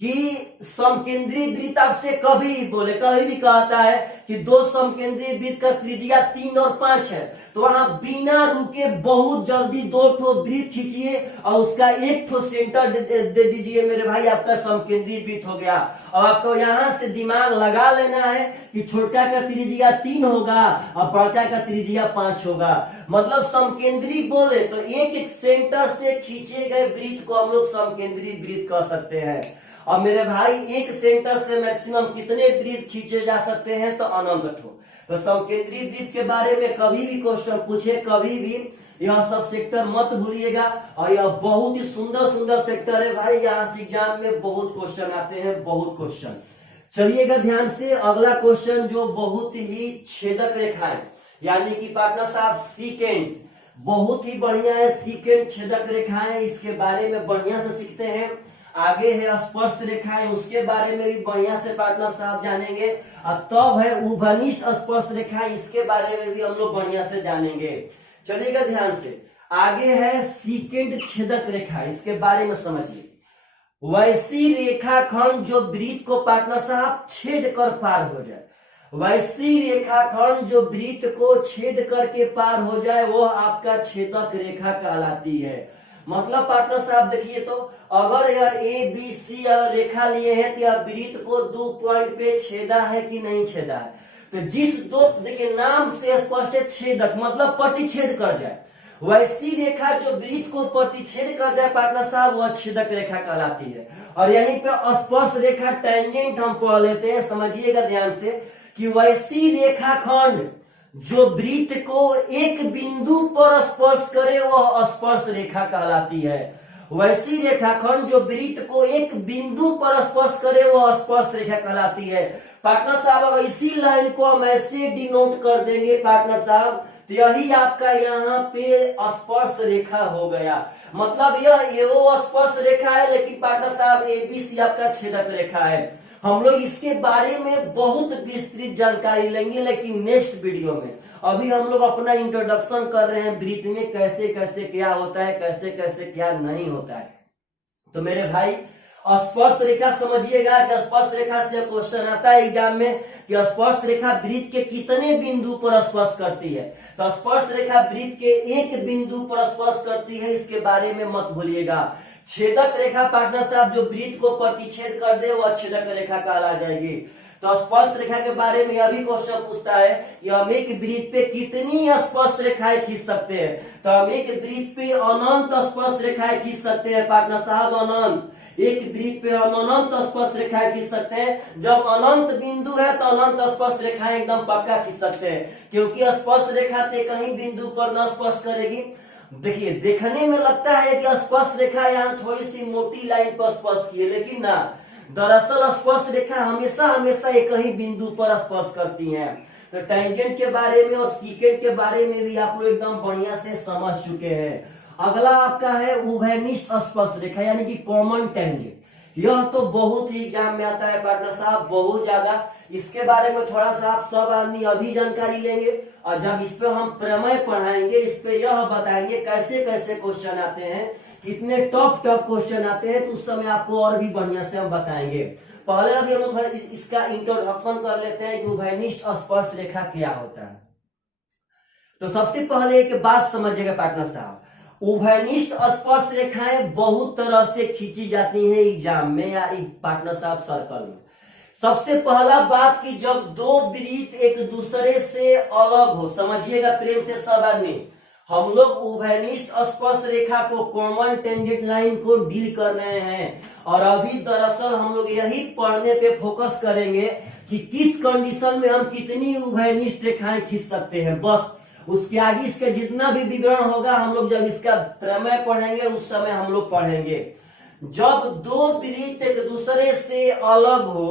कि समकेंद्री वृत्त आपसे कभी भी कहता है कि दो समकेंद्री वृत्त का त्रिज्या 3 और 5 है, तो वहां बिना रुके बहुत जल्दी दो ठो वृत्त खींचिए और उसका एक ठो सेंटर दे दीजिए मेरे भाई, आपका समकेंद्री वृत्त हो गया। और आपको यहां से दिमाग लगा लेना है कि छोटा का त्रिज्या 3 होगा और बड़का का त्रिज्या 5 होगा। मतलब समकेंद्री बोले तो एक सेंटर से खींचे गए वृत्त को हम लोग समकेंद्री वृत्त कह सकते हैं। और मेरे भाई एक सेंटर से मैक्सिमम कितने वृत्त खींचे जा सकते हैं, तो अनंत ठो। तो समकेंद्री वृत्त के बारे में कभी भी क्वेश्चन पूछे, कभी भी यह सब सेक्टर मत भूलिएगा। और यह बहुत ही सुंदर सुंदर सेक्टर है भाई, यहाँ से एग्जाम में बहुत क्वेश्चन आते हैं, बहुत क्वेश्चन। चलिएगा ध्यान से, अगला क्वेश्चन जो बहुत ही छेदक रेखा है, यानी कि पार्टनर साहब सीकेंड, बहुत ही बढ़िया है। सीकेंड छेदक रेखा है, इसके बारे में बढ़िया से सीखते हैं। आगे है स्पर्श रेखा है, उसके बारे में भी बढ़िया से पार्टनर साहब जानेंगे। और तब है उभयनिष्ठ स्पर्श रेखा, इसके बारे में भी हम लोग बढ़िया से जानेंगे। चलिएगा ध्यान से, आगे है सीकेंड छेदक रेखा, इसके बारे में समझिए। वैसी रेखाखंड जो वृत्त को पार्टनर साहब छेद कर पार हो जाए, वैसी रेखाखंड जो वृत्त को छेद करके पार हो जाए वो आपका छेदक रेखा कहलाती है। मतलब पार्टनर साहब देखिए, तो अगर यह ए बी सी रेखा लिए है तो यह वृत्त को 2 पॉइंट पे छेदा है कि नहीं छेदा है। तो जिस दो, देखिए नाम से स्पष्ट है छेदक, मतलब प्रतिच्छेद कर जाए, वैसी रेखा जो वृत्त को प्रतिच्छेद कर जाए पार्टनर साहब वह छेदक रेखा कहलाती है। और यहीं पे स्पर्श रेखा टेंजेंट हम पढ़ लेते हैं, समझिएगा ध्यान से कि वैसी रेखाखंड जो वृत्त को एक बिंदु पर स्पर्श करे वह स्पर्श रेखा कहलाती है। वैसी रेखाखंड जो वृत्त को एक बिंदु पर स्पर्श करे वह स्पर्श रेखा कहलाती है। पार्टनर साहब अगर इसी लाइन को हम ऐसे डिनोट कर देंगे पार्टनर साहब, तो यही आपका यहाँ पे स्पर्श रेखा हो गया। मतलब यह एओ स्पर्श रेखा है, लेकिन पार्टनर साहब एबीसी आपका छेदक रेखा है। हम लोग इसके बारे में बहुत विस्तृत जानकारी लेंगे, लेकिन नेक्स्ट वीडियो में। अभी हम लोग अपना इंट्रोडक्शन कर रहे हैं वृत्त में कैसे कैसे क्या होता है, कैसे कैसे क्या नहीं होता है। तो मेरे भाई स्पर्श रेखा समझिएगा कि स्पर्श रेखा से क्वेश्चन आता है एग्जाम में कि स्पर्श रेखा वृत्त के कितने बिंदु पर स्पर्श करती है। तो स्पर्श रेखा वृत्त के एक बिंदु पर स्पर्श करती है, इसके बारे में मत भूलिएगा। छेदक रेखा पार्टनर साहब जो वृत्त को प्रतिच्छेद कर दे वह छेदक रेखा कहला जाएगी। तो स्पर्श रेखा के बारे में यह भी क्वेश्चन पूछता है कि हम एक वृत्त पे कितनी स्पर्श रेखाएं खींच सकते हैं। तो हम एक वृत्त पे अनंत स्पर्श रेखाएं खींच सकते हैं पार्टनर साहब, अनंत। एक वृत्त पे हम अनंत स्पर्श रेखाएं खींच सकते हैं। जब अनंत बिंदु है तो अनंत स्पर्श रेखाएं एकदम पक्का खींच सकते हैं, क्योंकि स्पर्श रेखा तो कहीं बिंदु पर न स्पर्श करेगी। देखिए देखने में लगता है कि स्पर्श रेखा यहाँ थोड़ी सी मोटी लाइन पर स्पर्श की है, लेकिन ना, दरअसल स्पर्श रेखा हमेशा हमेशा एक ही बिंदु पर स्पर्श करती हैं। तो टेंजेंट के बारे में और सीकेंट के बारे में भी आप लोग एकदम बढ़िया से समझ चुके हैं। अगला आपका है उभयनिष्ठ स्पर्श रेखा, यानी कि कॉमन टेंजेंट। यह तो बहुत ही एग्जाम में आता है पार्टनर साहब, बहुत ज्यादा। इसके बारे में थोड़ा सा आप सब आदमी अभी जानकारी लेंगे, और जब इस पे हम प्रमेय पढ़ाएंगे, इस पे यह बताएंगे कैसे कैसे क्वेश्चन आते हैं, कितने टॉप क्वेश्चन आते हैं, तो उस समय आपको और भी बढ़िया से हम बताएंगे। पहले अभी हम लोग इसका इंट्रोडक्शन कर लेते हैं कि उभयनिष्ठ स्पर्श रेखा क्या होता है। तो सबसे पहले एक बात समझिएगा पार्टनर साहब, उभयनिष्ठ स्पर्श रेखाएं बहुत तरह से खींची जाती हैं एग्जाम में या पार्टनर साहब सर्कल में। सबसे पहला बात कि जब दो वृत्त एक दूसरे से अलग हो, समझिएगा प्रेम से सब आदमी, हम लोग उभयनिष्ठ स्पर्श रेखा को, कॉमन टेंजेंट लाइन को डील कर रहे हैं। और अभी दरअसल हम लोग यही पढ़ने पे फोकस करेंगे कि किस कंडीशन में हम कितनी उभयनिष्ठ रेखाएं खींच सकते हैं। बस उसके आगे इसका जितना भी विवरण होगा हम लोग जब इसका प्रमेय पढ़ेंगे उस समय हम लोग पढ़ेंगे। जब दो वृत्त एक दूसरे से अलग हो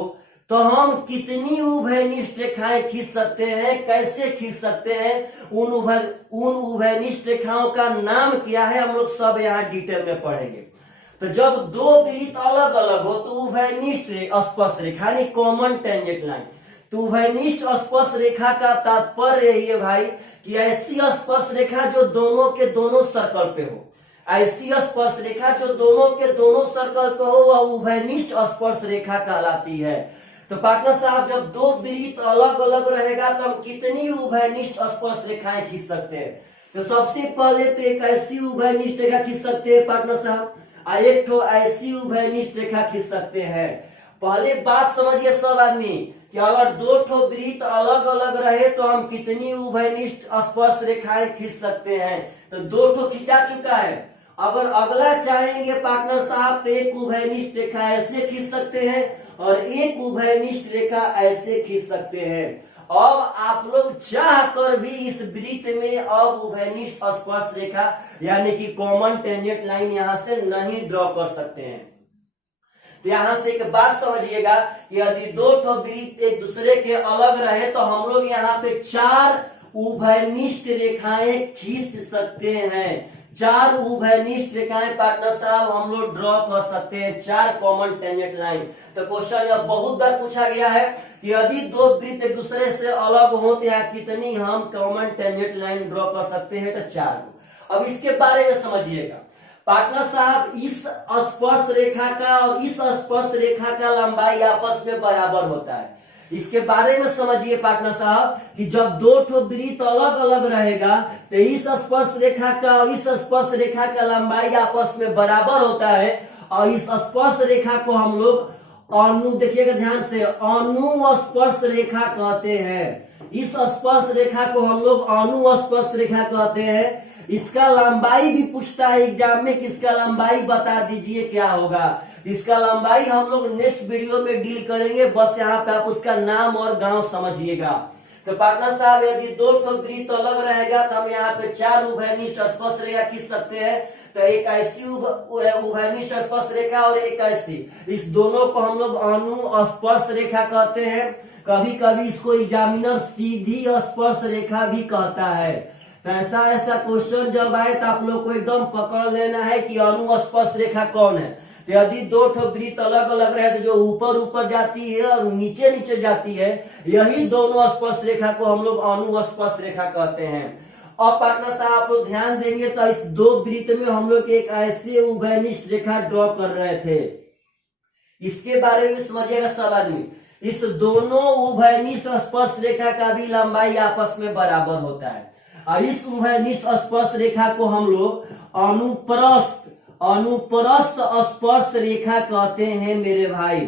तो हम कितनी उभयनिष्ठ रेखाएं खींच सकते हैं, कैसे खींच सकते हैं, उन उभयनिष्ठ रेखाओं का नाम क्या है, हम लोग सब यहाँ डिटेल में पढ़ेंगे। तो जब दो वृत्त अलग अलग हो तो उभयनिष्ठ स्पर्श रेखा यानी कॉमन टेंजेंट लाइन। तो उभयनिष्ठ स्पर्श रेखा का तात्पर्य यही है भाई कि ऐसी स्पर्श रेखा जो दोनों के दोनों सर्कल पे हो, ऐसी स्पर्श रेखा जो दोनों के दोनों सर्कल पे हो वह उभयनिष्ठ स्पर्श रेखा कहलाती है। तो पार्टनर साहब जब दो वृत्त अलग अलग रहेगा तो हम कितनी उभयनिष्ठ स्पर्श रेखाएं खींच सकते हैं। तो सबसे पहले तो एक ऐसी उभयनिष्ठ रेखा खींच सकते हैं पार्टनर साहब, एक तो ऐसी उभयनिष्ठ रेखा खींच सकते हैं। पहले बात समझिए सब आदमी कि अगर दो ठो वृत्त अलग अलग रहे तो हम कितनी उभयनिष्ठ स्पर्श रेखाएं खींच सकते हैं। तो दो ठो खींचा चुका है, अगर अगला चाहेंगे पार्टनर साहब तो एक उभयनिष्ठ रेखा ऐसे खींच सकते हैं और एक उभयनिष्ठ रेखा ऐसे खींच सकते हैं। अब आप लोग चाह कर भी इस वृत्त में अब उभयनिष्ठ स्पर्श रेखा यानी कि कॉमन टेंजेंट लाइन यहां से नहीं ड्रॉ कर सकते हैं। तो यहां से एक बात समझिएगा कि यदि दो ठो वृत्त एक दूसरे के अलग रहे तो हम लोग यहाँ पे चार उभयनिष्ठ रेखाएं खींच सकते हैं। चार उभयनिष्ठ रेखाएं पार्टनर साहब हम लोग ड्रॉ कर सकते हैं, चार कॉमन टेंजेंट लाइन। तो क्वेश्चन यह बहुत बार पूछा गया है कि यदि दो वृत्त एक दूसरे से अलग हो तो यहाँ कितनी हम कॉमन टेंजेंट लाइन ड्रॉ कर सकते हैं, तो चार को। अब इसके बारे में समझिएगा पार्टनर साहब, इस स्पर्श रेखा का और इस स्पर्श रेखा का लंबाई आपस में बराबर होता है। इसके बारे में समझिए पार्टनर साहब कि जब दो ठो वृत्त अलग अलग रहेगा तो इस स्पर्श रेखा का और इस स्पर्श रेखा का लंबाई आपस में बराबर होता है। और इस स्पर्श रेखा को हम लोग देखिएगा ध्यान से, अनुस्पर्श रेखा कहते हैं। इस स्पर्श रेखा को हम लोग अनुस्पर्श रेखा कहते हैं। इसका लंबाई भी पूछता है एग्जाम में कि इसका लंबाई बता दीजिए क्या होगा। इसका लंबाई हम लोग नेक्स्ट वीडियो में डील करेंगे, बस यहाँ पे आप उसका नाम और गांव समझिएगा। तो पार्टनर साहब यदि दो ठो वृत्त अलग रहेगा तो हम यहाँ पे चार उभयनिष्ठ स्पर्श रेखा खींच सकते हैं। तो एक ऐसी उभयनिष्ठ स्पर्श रेखा और एक ऐसी, इस दोनों को हम लोग अनुस्पर्श रेखा कहते हैं। कभी कभी इसको एग्जामिनर सीधी स्पर्श रेखा भी कहता है। तो ऐसा क्वेश्चन जब आए तो आप लोग को एकदम पकड़ लेना है कि अनुस्पर्श रेखा कौन है। तो यदि दो ठो वृत्त अलग अलग रहे तो जो ऊपर ऊपर जाती है और नीचे नीचे जाती है, यही दोनों स्पर्श रेखा को हम लोग अनुस्पर्श रेखा कहते हैं। और पार्टनर साहब आप लोग ध्यान देंगे तो इस दो वृत्त में हम लोग एक ऐसे उभयनिष्ठ रेखा ड्रॉ कर रहे थे। इसके बारे में समझिएगा सब आदमी, इस दोनों उभयनिष्ठ स्पर्श रेखा का भी लंबाई आपस में बराबर होता है। और इस उभयनिष्ठ स्पर्श रेखा को हम लोग अनुप्रस्थ स्पर्श रेखा कहते हैं मेरे भाई।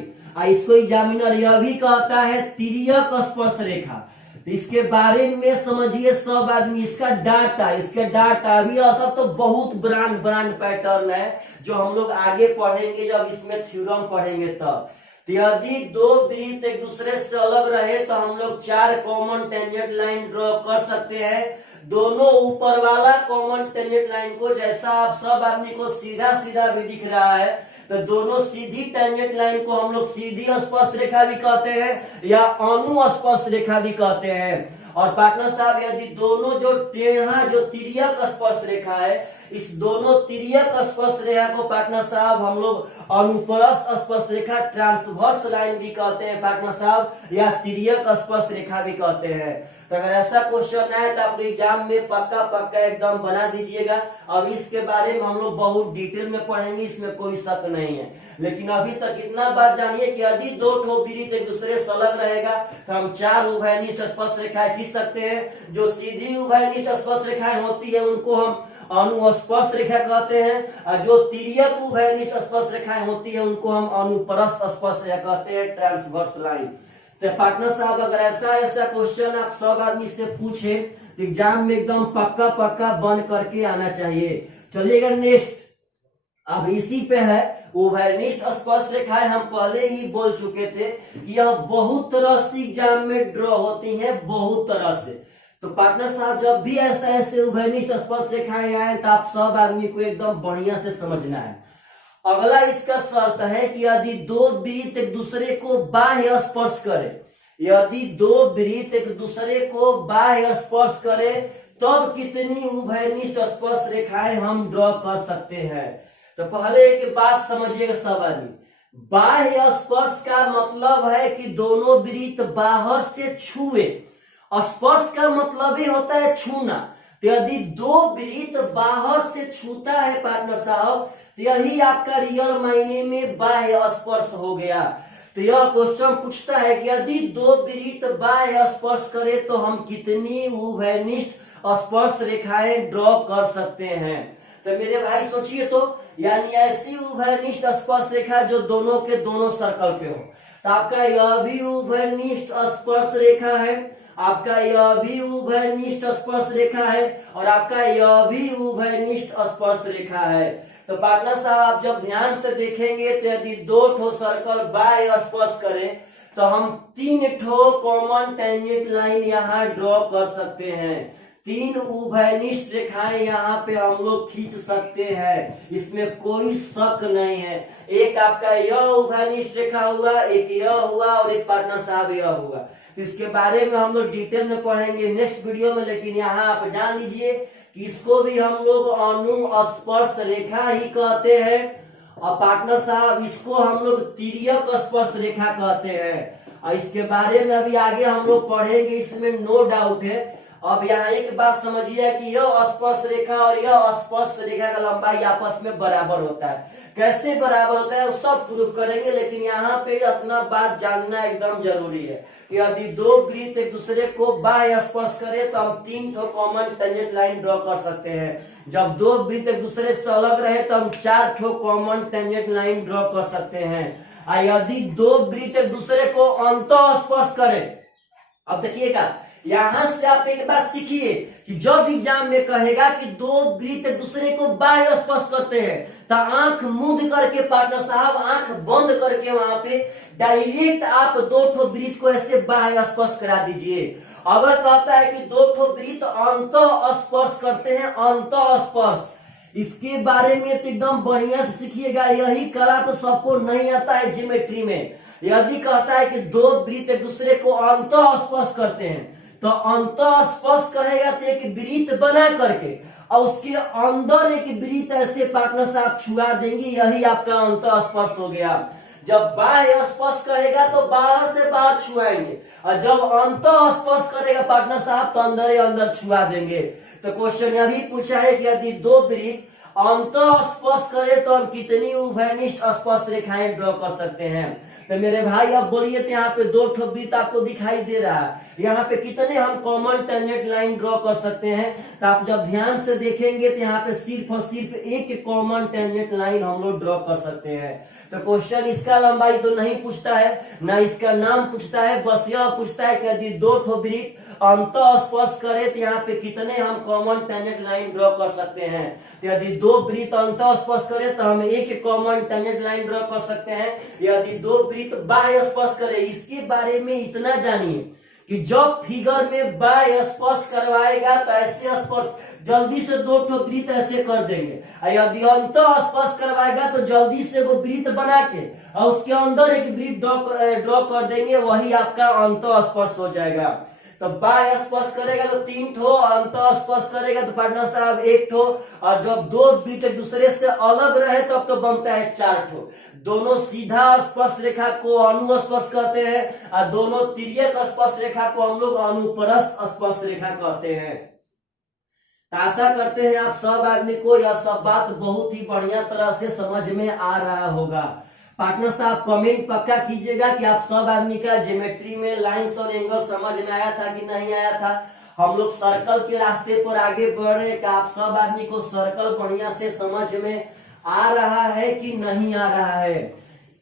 इसको एग्जामिनर यह भी कहता है तिर्यक स्पर्श रेखा। इसके बारे में समझिए सब आदमी, इसका डाटा अभी सब तो बहुत ब्रांड पैटर्न है जो हम लोग आगे पढ़ेंगे जब इसमें थ्योरम पढ़ेंगे तब। यदि दो वृत्त एक दूसरे से अलग रहे तो हम लोग चार कॉमन टेंजेंट लाइन ड्रॉ कर सकते हैं। दोनों ऊपर वाला कॉमन टेंजेंट लाइन को, जैसा आप सब आदमी को सीधा सीधा भी दिख रहा है, तो दोनों सीधी टेंजेंट लाइन को हम लोग सीधी स्पर्श रेखा भी कहते हैं या अनुस्पर्श रेखा भी कहते हैं। और पार्टनर साहब यदि दोनों जो टेढ़ा जो तिर्यक स्पर्श रेखा है, इस दोनों तिर्यक स्पर्श रेखा को पार्टनर साहब हम लोग अनुप्रस्थ स्पर्श रेखा ट्रांसवर्स लाइन भी कहते हैं पार्टनर साहब, या तिर्यक स्पर्श रेखा भी कहते हैं। तो अगर ऐसा क्वेश्चन आए तो आप एग्जाम में पक्का एकदम बना दीजिएगा। अब इसके बारे में हम लोग बहुत डिटेल में पढ़ेंगे, इसमें कोई शक नहीं है। लेकिन अभी तक इतना बात जानिए कि यदि दो ठो वृत्त एक दूसरे से अलग रहेगा तो हम चार उभयनिष्ठ स्पर्श रेखाएं खींच सकते हैं। जो सीधी उभयनिष्ठ स्पर्श रेखाएं होती है उनको हम अनुस्पर्श रेखा कहते हैं, और जो तिर्यक उभयनिष्ठ स्पर्श रेखाएं होती है उनको हम अनुप्रस्थ स्पर्श रेखा कहते हैं, ट्रांसवर्स लाइन। तो पार्टनर साहब अगर ऐसा क्वेश्चन आप सब आदमी से पूछे तो एग्जाम में एकदम पक्का पक्का बन करके आना चाहिए। चलिएगा नेक्स्ट, अब इसी पे है उभयनिष्ठ स्पर्श रेखाएं। हम पहले ही बोल चुके थे कि यह बहुत तरह से एग्जाम में ड्रॉ होती हैं, बहुत तरह से। तो पार्टनर साहब जब भी ऐसे उभयनिष्ठ स्पर्श रेखाएं आए तो आप सब आदमी को एकदम बढ़िया से समझना है। अगला इसका शर्त है कि यदि दो वृत्त एक दूसरे को बाह्य स्पर्श करे, यदि दो वृत्त एक दूसरे को बाह्य स्पर्श करे तब कितनी उभयनिष्ठ स्पर्श रेखाएं हम ड्रॉ कर सकते हैं। तो पहले एक बात समझिएगा सब आदमी, बाह्य स्पर्श का मतलब है कि दोनों वृत्त बाहर से छुए। स्पर्श का मतलब ही होता है छूना। तो यदि दो वृत्त बाहर से छूता है पार्टनर साहब, तो यही आपका रियल मायने में बाह्य स्पर्श हो गया। तो यह क्वेश्चन पूछता है कि यदि दो वृत्त बाह्य स्पर्श करे तो हम कितनी उभयनिष्ठ स्पर्श रेखाएं ड्रॉ कर सकते हैं। तो मेरे भाई सोचिए तो, यानी ऐसी उभयनिष्ठ स्पर्श रेखा जो दोनों के दोनों सर्कल पे हो। तो आपका यह भी उभयनिष्ठ स्पर्श रेखा है, आपका यह भी उभयनिष्ठ स्पर्श रेखा है, और आपका यह भी उभयनिष्ठ स्पर्श रेखा है। तो पार्टनर साहब आप जब ध्यान से देखेंगे तो यदि दो ठो सर्कल बाह्य स्पर्श करें तो हम 3 ठो कॉमन टेंजेंट लाइन यहाँ ड्रॉ कर सकते हैं। 3 उभयनिष्ठ रेखाएं यहाँ पे हम लोग खींच सकते हैं, इसमें कोई शक नहीं है। एक आपका यह उभयनिष्ठ रेखा हुआ, एक यह हुआ, और एक पार्टनर साहब यह हुआ। इसके बारे में हम लोग डिटेल में पढ़ेंगे नेक्स्ट वीडियो में, लेकिन यहाँ आप जान लीजिए कि इसको भी हम लोग अनुस्पर्श रेखा ही कहते हैं, और पार्टनर साहब इसको हम लोग तिर्यक स्पर्श रेखा कहते हैं। और इसके बारे में अभी आगे हम लोग पढ़ेंगे, इसमें नो डाउट है। अब यहाँ एक बात समझिए कि यह स्पर्श रेखा और यह स्पर्श रेखा का लंबाई आपस में बराबर होता है। कैसे बराबर होता है वो सब प्रूफ करेंगे, लेकिन यहाँ पे अपना बात जानना एकदम जरूरी है कि यदि दो वृत्त एक दूसरे को बाह्य स्पर्श करे तो हम 3 ठो कॉमन टेंजेंट लाइन ड्रॉ कर सकते हैं। जब दो वृत्त एक दूसरे से अलग रहे तो हम 4 ठो कॉमन टेंजेंट लाइन ड्रॉ कर सकते हैं। और यदि दो वृत्त एक दूसरे को अंतः स्पर्श करे, अब देखिएगा यहां से आप एक बात सीखिए कि जब एग्जाम में कहेगा कि दो वृत्त दूसरे को बाह्य स्पर्श करते हैं तो आंख मूंद करके पार्टनर साहब आंख बंद करके वहां पे डायरेक्ट आप 2 ठो वृत्त को ऐसे बाह्य स्पर्श करा दीजिए। अगर कहता है कि 2 ठो वृत्त अंतः स्पर्श करते हैं, अंतः स्पर्श, इसके बारे में तो एकदम बढ़िया से सीखिएगा। यही कला तो सबको नहीं आता है ज्योमेट्री में। यदि कहता है कि दो वृत्त एक दूसरे को अंतः स्पर्श करते हैं तो अंतः स्पर्श कहेगा तो एक वृत्त बना करके और उसके अंदर एक वृत्त ऐसे पार्टनर साहब छुआ देंगे, यही आपका अंतः स्पर्श हो गया। जब बाह्य स्पर्श कहेगा तो बाहर से बाहर छुआएंगे, और जब अंतः स्पर्श करेगा पार्टनर साहब तो अंदर ही अंदर छुआ देंगे। तो क्वेश्चन यह भी पूछा है कि यदि दो वृत्त अंतः स्पर्श करे तो हम कितनी उभयनिष्ठ स्पर्श रेखाएं ड्रॉ कर सकते हैं। तो मेरे भाई अब बोलिए, तो यहाँ पे 2 ठो वृत्त आपको दिखाई दे रहा है, यहाँ पे कितने हम कॉमन टेंजेंट लाइन ड्रॉ कर सकते हैं। तो आप जब ध्यान से देखेंगे तो यहाँ पे सिर्फ और सिर्फ एक कॉमन टेंजेंट लाइन हम लोग ड्रॉ कर सकते हैं। तो क्वेश्चन इसका लंबाई तो नहीं पूछता है, ना इसका नाम पूछता है, बस यह पूछता है कि यदि 2 ठो वृत्त अंतः स्पर्श करे तो यहाँ पे कितने हम कॉमन टेंजेंट लाइन ड्रॉ कर सकते हैं। तो यदि 2 वृत्त अंतः स्पर्श करे तो हम एक कॉमन टेंजेंट लाइन ड्रॉ कर सकते हैं। यदि 2 वृत्त बाह्य स्पर्श करे, इसके बारे में इतना जानिए कि जब फिगर में बाह्य स्पर्श करवाएगा तो ऐसे स्पर्श जल्दी से 2 ठो वृत्त ऐसे कर देंगे, और यदि अंतः स्पर्श करवाएगा तो जल्दी से वो वृत्त बना के और उसके अंदर एक वृत्त ड्रॉ कर देंगे, वही आपका अंतः स्पर्श हो जाएगा। तो बाह्य स्पर्श करेगा तो 3 ठो, अंतः स्पर्श करेगा तो पार्टनर साहब 1 ठो, और जब 2 वृत्त एक दूसरे से अलग रहे तब तो बनता है 4 ठो। दोनों सीधा स्पर्श रेखा को अनुस्पर्श कहते हैं, और दोनों तिर्यक स्पर्श रेखा को हम लोग अनुप्रस्थ स्पर्श रेखा कहते हैं। आशा करते हैं आप सब आदमी को यह सब बात बहुत ही बढ़िया तरह से समझ में आ रहा होगा। पार्टनर साहब कमेंट पक्का कीजिएगा कि आप सब आदमी का ज्योमेट्री में लाइंस और एंगल समझ में आया था कि नहीं आया था। हम लोग सर्कल के रास्ते पर आगे बढ़ रहे कि आप सब आदमी को सर्कल बढ़िया से समझ में आ रहा है कि नहीं आ रहा है।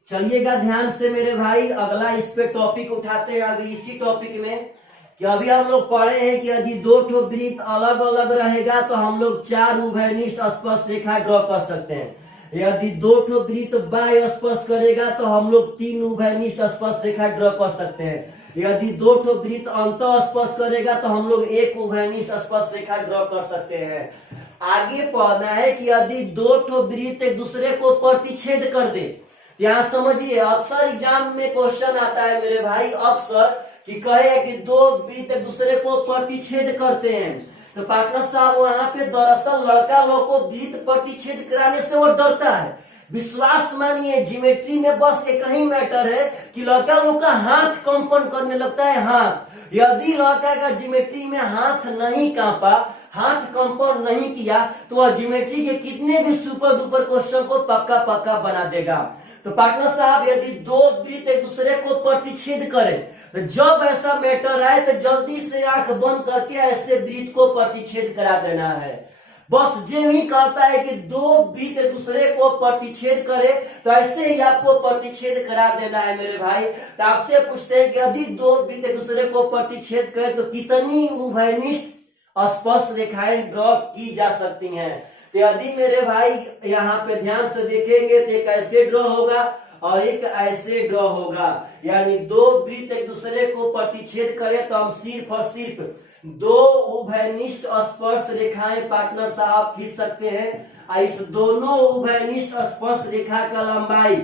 चलिएगा ध्यान से मेरे भाई, अगला इस पे टॉपिक उठाते हैं। अभी इसी टॉपिक में कि अभी हम लोग पढ़े हैं कि यदि दो ठो वृत्त अलग अलग रहेगा तो हम लोग 4 उभयनिष्ठ स्पर्श रेखा ड्रॉ कर सकते हैं। यदि दो ठो वृत्त बाह्य स्पर्श करेगा तो हम लोग 3 उभयनिष्ठ स्पर्श रेखा ड्रॉ कर सकते हैं। यदि दो ठो वृत्त अंत स्पर्श करेगा तो हम लोग 1 उभयनिष्ठ स्पर्श रेखा ड्रॉ कर सकते हैं। आगे पढ़ना है कि यदि दो ठो वृत्त एक दूसरे को प्रतिच्छेद कर दे, यहाँ समझिए अक्सर एग्जाम में क्वेश्चन आता है मेरे भाई, अक्सर कि कहे कि दो वृत्त एक दूसरे को प्रतिच्छेद करते हैं, तो पार्टनर साहब वहां पे दरअसल लड़का लोग को वृत्त प्रतिच्छेद कराने से वो डरता है। विश्वास मानिए ज्योमेट्री में बस एक ही मैटर है कि लड़का लोग का हाथ कंपन करने लगता है। हाथ, यदि लड़का का ज्योमेट्री में हाथ नहीं कांपा, हाथ कंपन नहीं किया, तो वह ज्योमेट्री के कितने भी सुपर डुपर क्वेश्चन को पक्का पक्का बना देगा। तो पार्टनर साहब यदि दो वृत्त एक दूसरे को प्रतिच्छेद करें, तो जब ऐसा मैटर आए तो जल्दी से आंख बंद करके ऐसे वृत्त को प्रतिच्छेद करा देना है। बस जो ही कहता है कि दो वृत्त एक दूसरे को प्रतिच्छेद करे तो ऐसे ही आपको प्रतिच्छेद करा देना है मेरे भाई। तो आपसे पूछते हैं कि यदि दो वृत्त एक दूसरे को प्रतिच्छेद करे तो कितनी उभयनिष्ठ स्पर्श रेखाएं ड्रॉ की जा सकती हैं। तो यदि मेरे भाई यहाँ पे ध्यान से देखेंगे तो एक ऐसे ड्रॉ होगा और एक ऐसे ड्रॉ होगा, यानी दो वृत्त एक दूसरे को प्रतिच्छेद करें तो हम सिर्फ और सिर्फ 2 उभयनिष्ठ स्पर्श रेखाएं पार्टनर साहब खींच सकते हैं। इस दोनों उभयनिष्ठ स्पर्श रेखा का लंबाई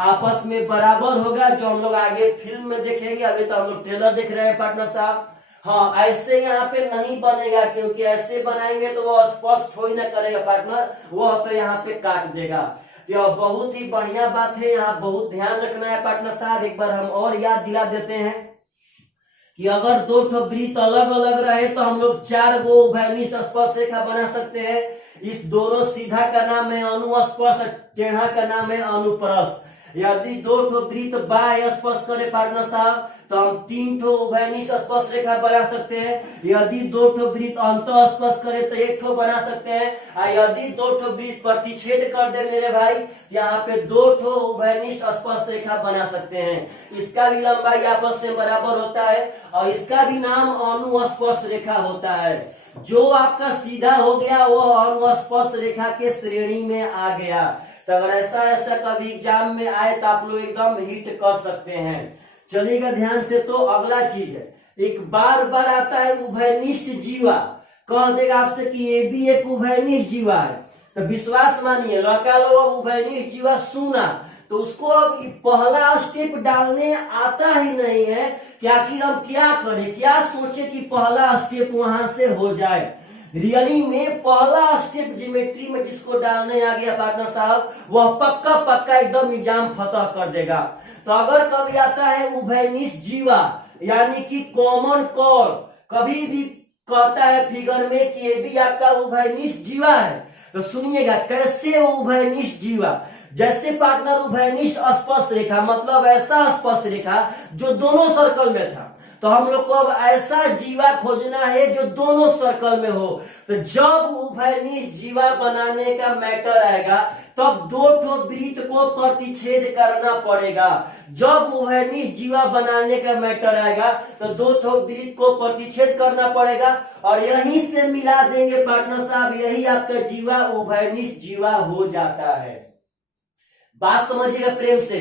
आपस में बराबर होगा, जो हम लोग आगे फिल्म में देखेंगे। अभी तो हम लोग ट्रेलर देख रहे हैं पार्टनर साहब। हाँ, ऐसे यहाँ पे नहीं बनेगा, क्योंकि ऐसे बनाएंगे तो वो स्पर्श थोड़ी ना करेगा पार्टनर, वो तो यहाँ पे काट देगा। तो बहुत ही बढ़िया बात है, यहाँ बहुत ध्यान रखना है पार्टनर साहब। एक बार हम और याद दिला देते हैं कि अगर दो ठो वृत्त अलग अलग रहे तो हम लोग 4 गो उभयनिष्ठ स्पर्श रेखा बना सकते हैं। इस दोनों सीधा का नाम है अनुस्पर्श, टेढ़ा का नाम है अनुप्रस्थ। यदि दो ठो वृत्त बाह्य स्पर्श करे पार्टनर साहब तो हम 3 ठो उभयनिष्ठ स्पर्श रेखा बना सकते हैं। यदि दो ठो वृत्त अंत स्पर्श करे तो 1 ठो बना सकते हैं। यदि दो ठो वृत्त प्रतिच्छेद कर दे मेरे भाई, यहाँ पे 2 ठो उभयनिष्ठ स्पर्श रेखा बना सकते हैं। इसका भी लंबाई आपस में बराबर होता है और इसका भी नाम अनुस्पर्श रेखा होता है। जो आपका सीधा हो गया वो अनुस्पर्श रेखा के श्रेणी में आ गया। तो अगर ऐसा कभी एग्जाम में आए तो आप लोग एकदम हिट कर सकते हैं। चलिएगा ध्यान से। तो अगला चीज है, एक बार बार आता है उभयनिष्ठ जीवा, कह देगा आपसे कि ये भी एक उभयनिष्ठ जीवा है। तो विश्वास मानिए लड़का लोग उभयनिष्ठ जीवा सुना तो उसको अब पहला स्टेप डालने आता ही नहीं है कि आखिर हम क्या करें, क्या सोचे कि पहला स्टेप वहां से हो जाए। रियली में पहला स्टेप ज्योमेट्री में जिसको डालने आ गया पार्टनर साहब, वह पक्का पक्का एकदम एग्जाम फतह कर देगा। तो अगर कभी आता है उभयनिष्ठ जीवा यानी कि कॉमन कॉर्ड, कभी भी कहता है फिगर में कि ये भी आपका उभयनिष्ठ जीवा है, तो सुनिएगा कैसे उभयनिष्ठ जीवा। जैसे पार्टनर उभयनिष्ठ स्पर्श रेखा मतलब ऐसा स्पर्श रेखा जो दोनों सर्कल में था, तो हम लोग को अब ऐसा जीवा खोजना है जो दोनों सर्कल में हो। तो जब उभयनिष्ठ जीवा बनाने का मैटर आएगा तब 2 ठो वृत्त को प्रतिच्छेद करना पड़ेगा। जब उभयनिष्ठ जीवा बनाने का मैटर आएगा तो 2 ठो वृत्त को प्रतिच्छेद करना पड़ेगा और यहीं से मिला देंगे पार्टनर साहब, यही आपका जीवा उभयनिष्ठ जीवा हो जाता है। बात समझिएगा प्रेम से।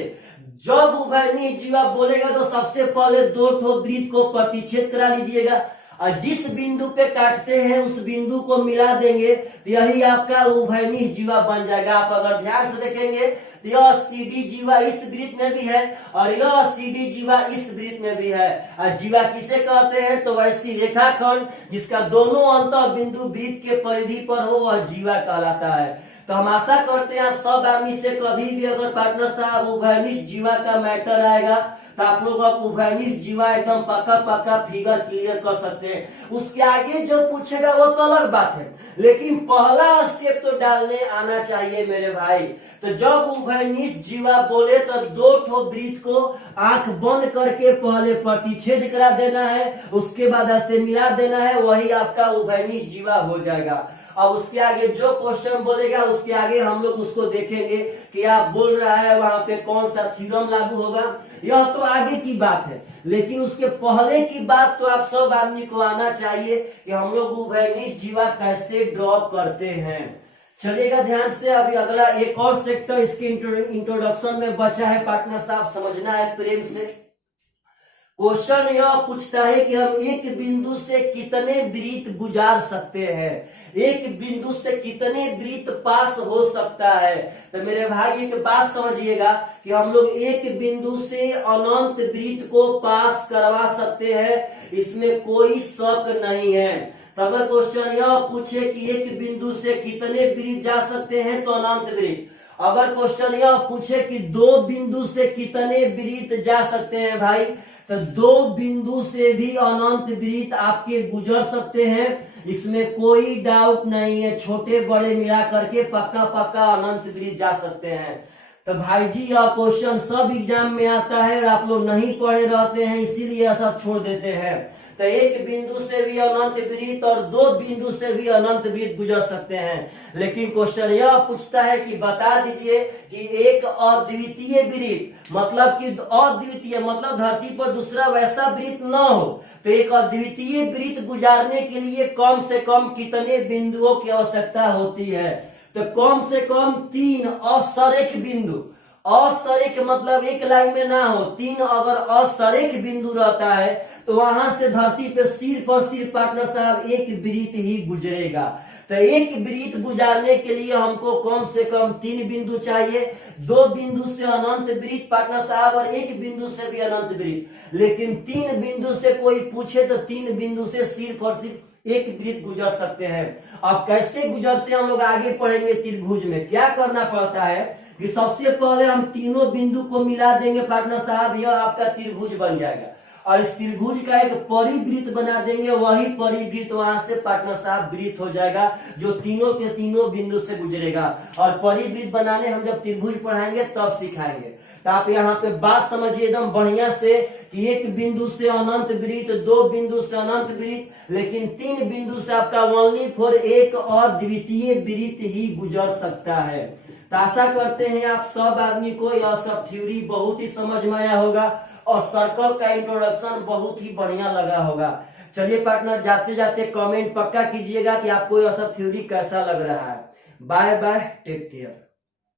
जब उभयनिष्ठ जीवा बोलेगा तो सबसे पहले 2 ठो वृत्त को प्रतिच्छेद करा लीजिएगा और जिस बिंदु पे काटते हैं उस बिंदु को मिला देंगे तो यही आपका उभयनिष्ठ जीवा बन जाएगा। आप अगर ध्यान से देखेंगे तो यह सीडी जीवा इस वृत्त में भी है और यह सीडी जीवा इस वृत्त में भी है। और जीवा किसे कहते हैं, तो वैसी रेखाखंड जिसका दोनों अंतर बिंदु वृत्त के परिधि पर हो वह जीवा कहलाता है। तो हम आशा करते हैं आप सब आदमी से कभी भी अगर पार्टनर साहब उभयनिष्ठ जीवा का मैटर आएगा तो आप लोग अब उभयनिष्ठ जीवा एकदम पक्का पक्का फिगर क्लियर कर सकते हैं। उसके आगे जो पूछेगा वो तो अलग बात है, लेकिन पहला स्टेप तो डालने आना चाहिए मेरे भाई। तो जब उभयनिष्ठ जीवा बोले तो 2 ठो वृत्त को आंख बंद करके पहले प्रतिच्छेद करा देना है, उसके बाद ऐसे मिला देना है, वही आपका उभयनिष्ठ जीवा हो जाएगा। अब उसके आगे जो क्वेश्चन बोलेगा उसके आगे हम लोग उसको देखेंगे कि आप बोल रहा है वहां पे कौन सा थ्योरम लागू होगा। यह तो आगे की बात है, लेकिन उसके पहले की बात तो आप सब आदमी को आना चाहिए कि हम लोग उभयनिष्ठ जीवा कैसे ड्रॉ करते हैं। चलिएगा ध्यान से, अभी अगला एक और सेक्टर इसके इंट्रोडक्शन में बचा है पार्टनर साहब, समझना है प्रेम से। क्वेश्चन यह पूछता है कि हम एक बिंदु से कितने वृत्त गुजार सकते हैं, एक बिंदु से कितने वृत्त पास हो सकता है। तो मेरे भाई एक बात समझिएगा कि हम लोग एक बिंदु से अनंत वृत्त को पास करवा सकते हैं, इसमें कोई शक नहीं है। तो अगर क्वेश्चन यह पूछे कि एक बिंदु से कितने वृत्त जा सकते हैं तो अनंत वृत्त। अगर क्वेश्चन यह पूछे कि दो बिंदु से कितने वृत्त जा सकते हैं भाई, तो दो बिंदु से भी अनंत वृत्त आपके गुजर सकते हैं, इसमें कोई डाउट नहीं है। छोटे बड़े मिला करके पक्का पक्का अनंत वृत्त जा सकते हैं। तो भाई जी यह क्वेश्चन सब एग्जाम में आता है और आप लोग नहीं पढ़े रहते हैं, इसीलिए यह सब छोड़ देते हैं। तो एक बिंदु से भी अनंत वृत्त और दो बिंदु से भी अनंत वृत्त गुजर सकते हैं। लेकिन क्वेश्चन यह पूछता है कि बता दीजिए कि एक अद्वितीय वृत्त, मतलब कि अद्वितीय मतलब धरती पर दूसरा वैसा वृत्त न हो, तो एक अद्वितीय वृत्त गुजारने के लिए कम से कम कितने बिंदुओं की आवश्यकता होती है। तो कम से कम 3 असरेख बिंदु, असरेख मतलब एक लाइन में ना हो, 3 अगर असरेख बिंदु रहता है तो वहां से धरती पे सिर्फ और सिर्फ पार्टनर साहब एक वृत्त ही गुजरेगा। तो एक वृत्त गुजारने के लिए हमको कम से कम 3 बिंदु चाहिए, 2 बिंदु से अनंत वृत्त पार्टनर साहब और 1 बिंदु से भी अनंत वृत्त। लेकिन 3 बिंदु से कोई पूछे तो 3 बिंदु से सिर्फ और सिर्फ एक वृत्त गुजर सकते हैं। अब कैसे गुजरते हैं हम लोग आगे पढ़ेंगे। त्रिभुज में क्या करना पड़ता है कि सबसे पहले हम तीनों बिंदु को मिला देंगे पार्टनर साहब, यह आपका त्रिभुज बन जाएगा। और इस त्रिभुज का एक परिवृत्त बना देंगे, वही परिवृत्त वहां से पार्टनर साहब वृत्त हो जाएगा जो तीनों के तीनों बिंदु से गुजरेगा। और परिवृत्त बनाने हम जब त्रिभुज पढ़ाएंगे तब सिखाएंगे। तो आप यहाँ पे बात समझिए एकदम बढ़िया से कि एक बिंदु से अनंत वृत्त, 2 बिंदु से अनंत वृत्त, लेकिन 3 बिंदु से आपका ओनली फॉर एक अद्वितीय वृत्त ही गुजर सकता है। तो आशा करते हैं आप सब आदमी को यह सब थ्योरी बहुत ही समझ में आया होगा और सर्कल का इंट्रोडक्शन बहुत ही बढ़िया लगा होगा। चलिए पार्टनर, जाते जाते कमेंट पक्का कीजिएगा कि आपको यह सब थ्योरी कैसा लग रहा है। Bye bye, take care.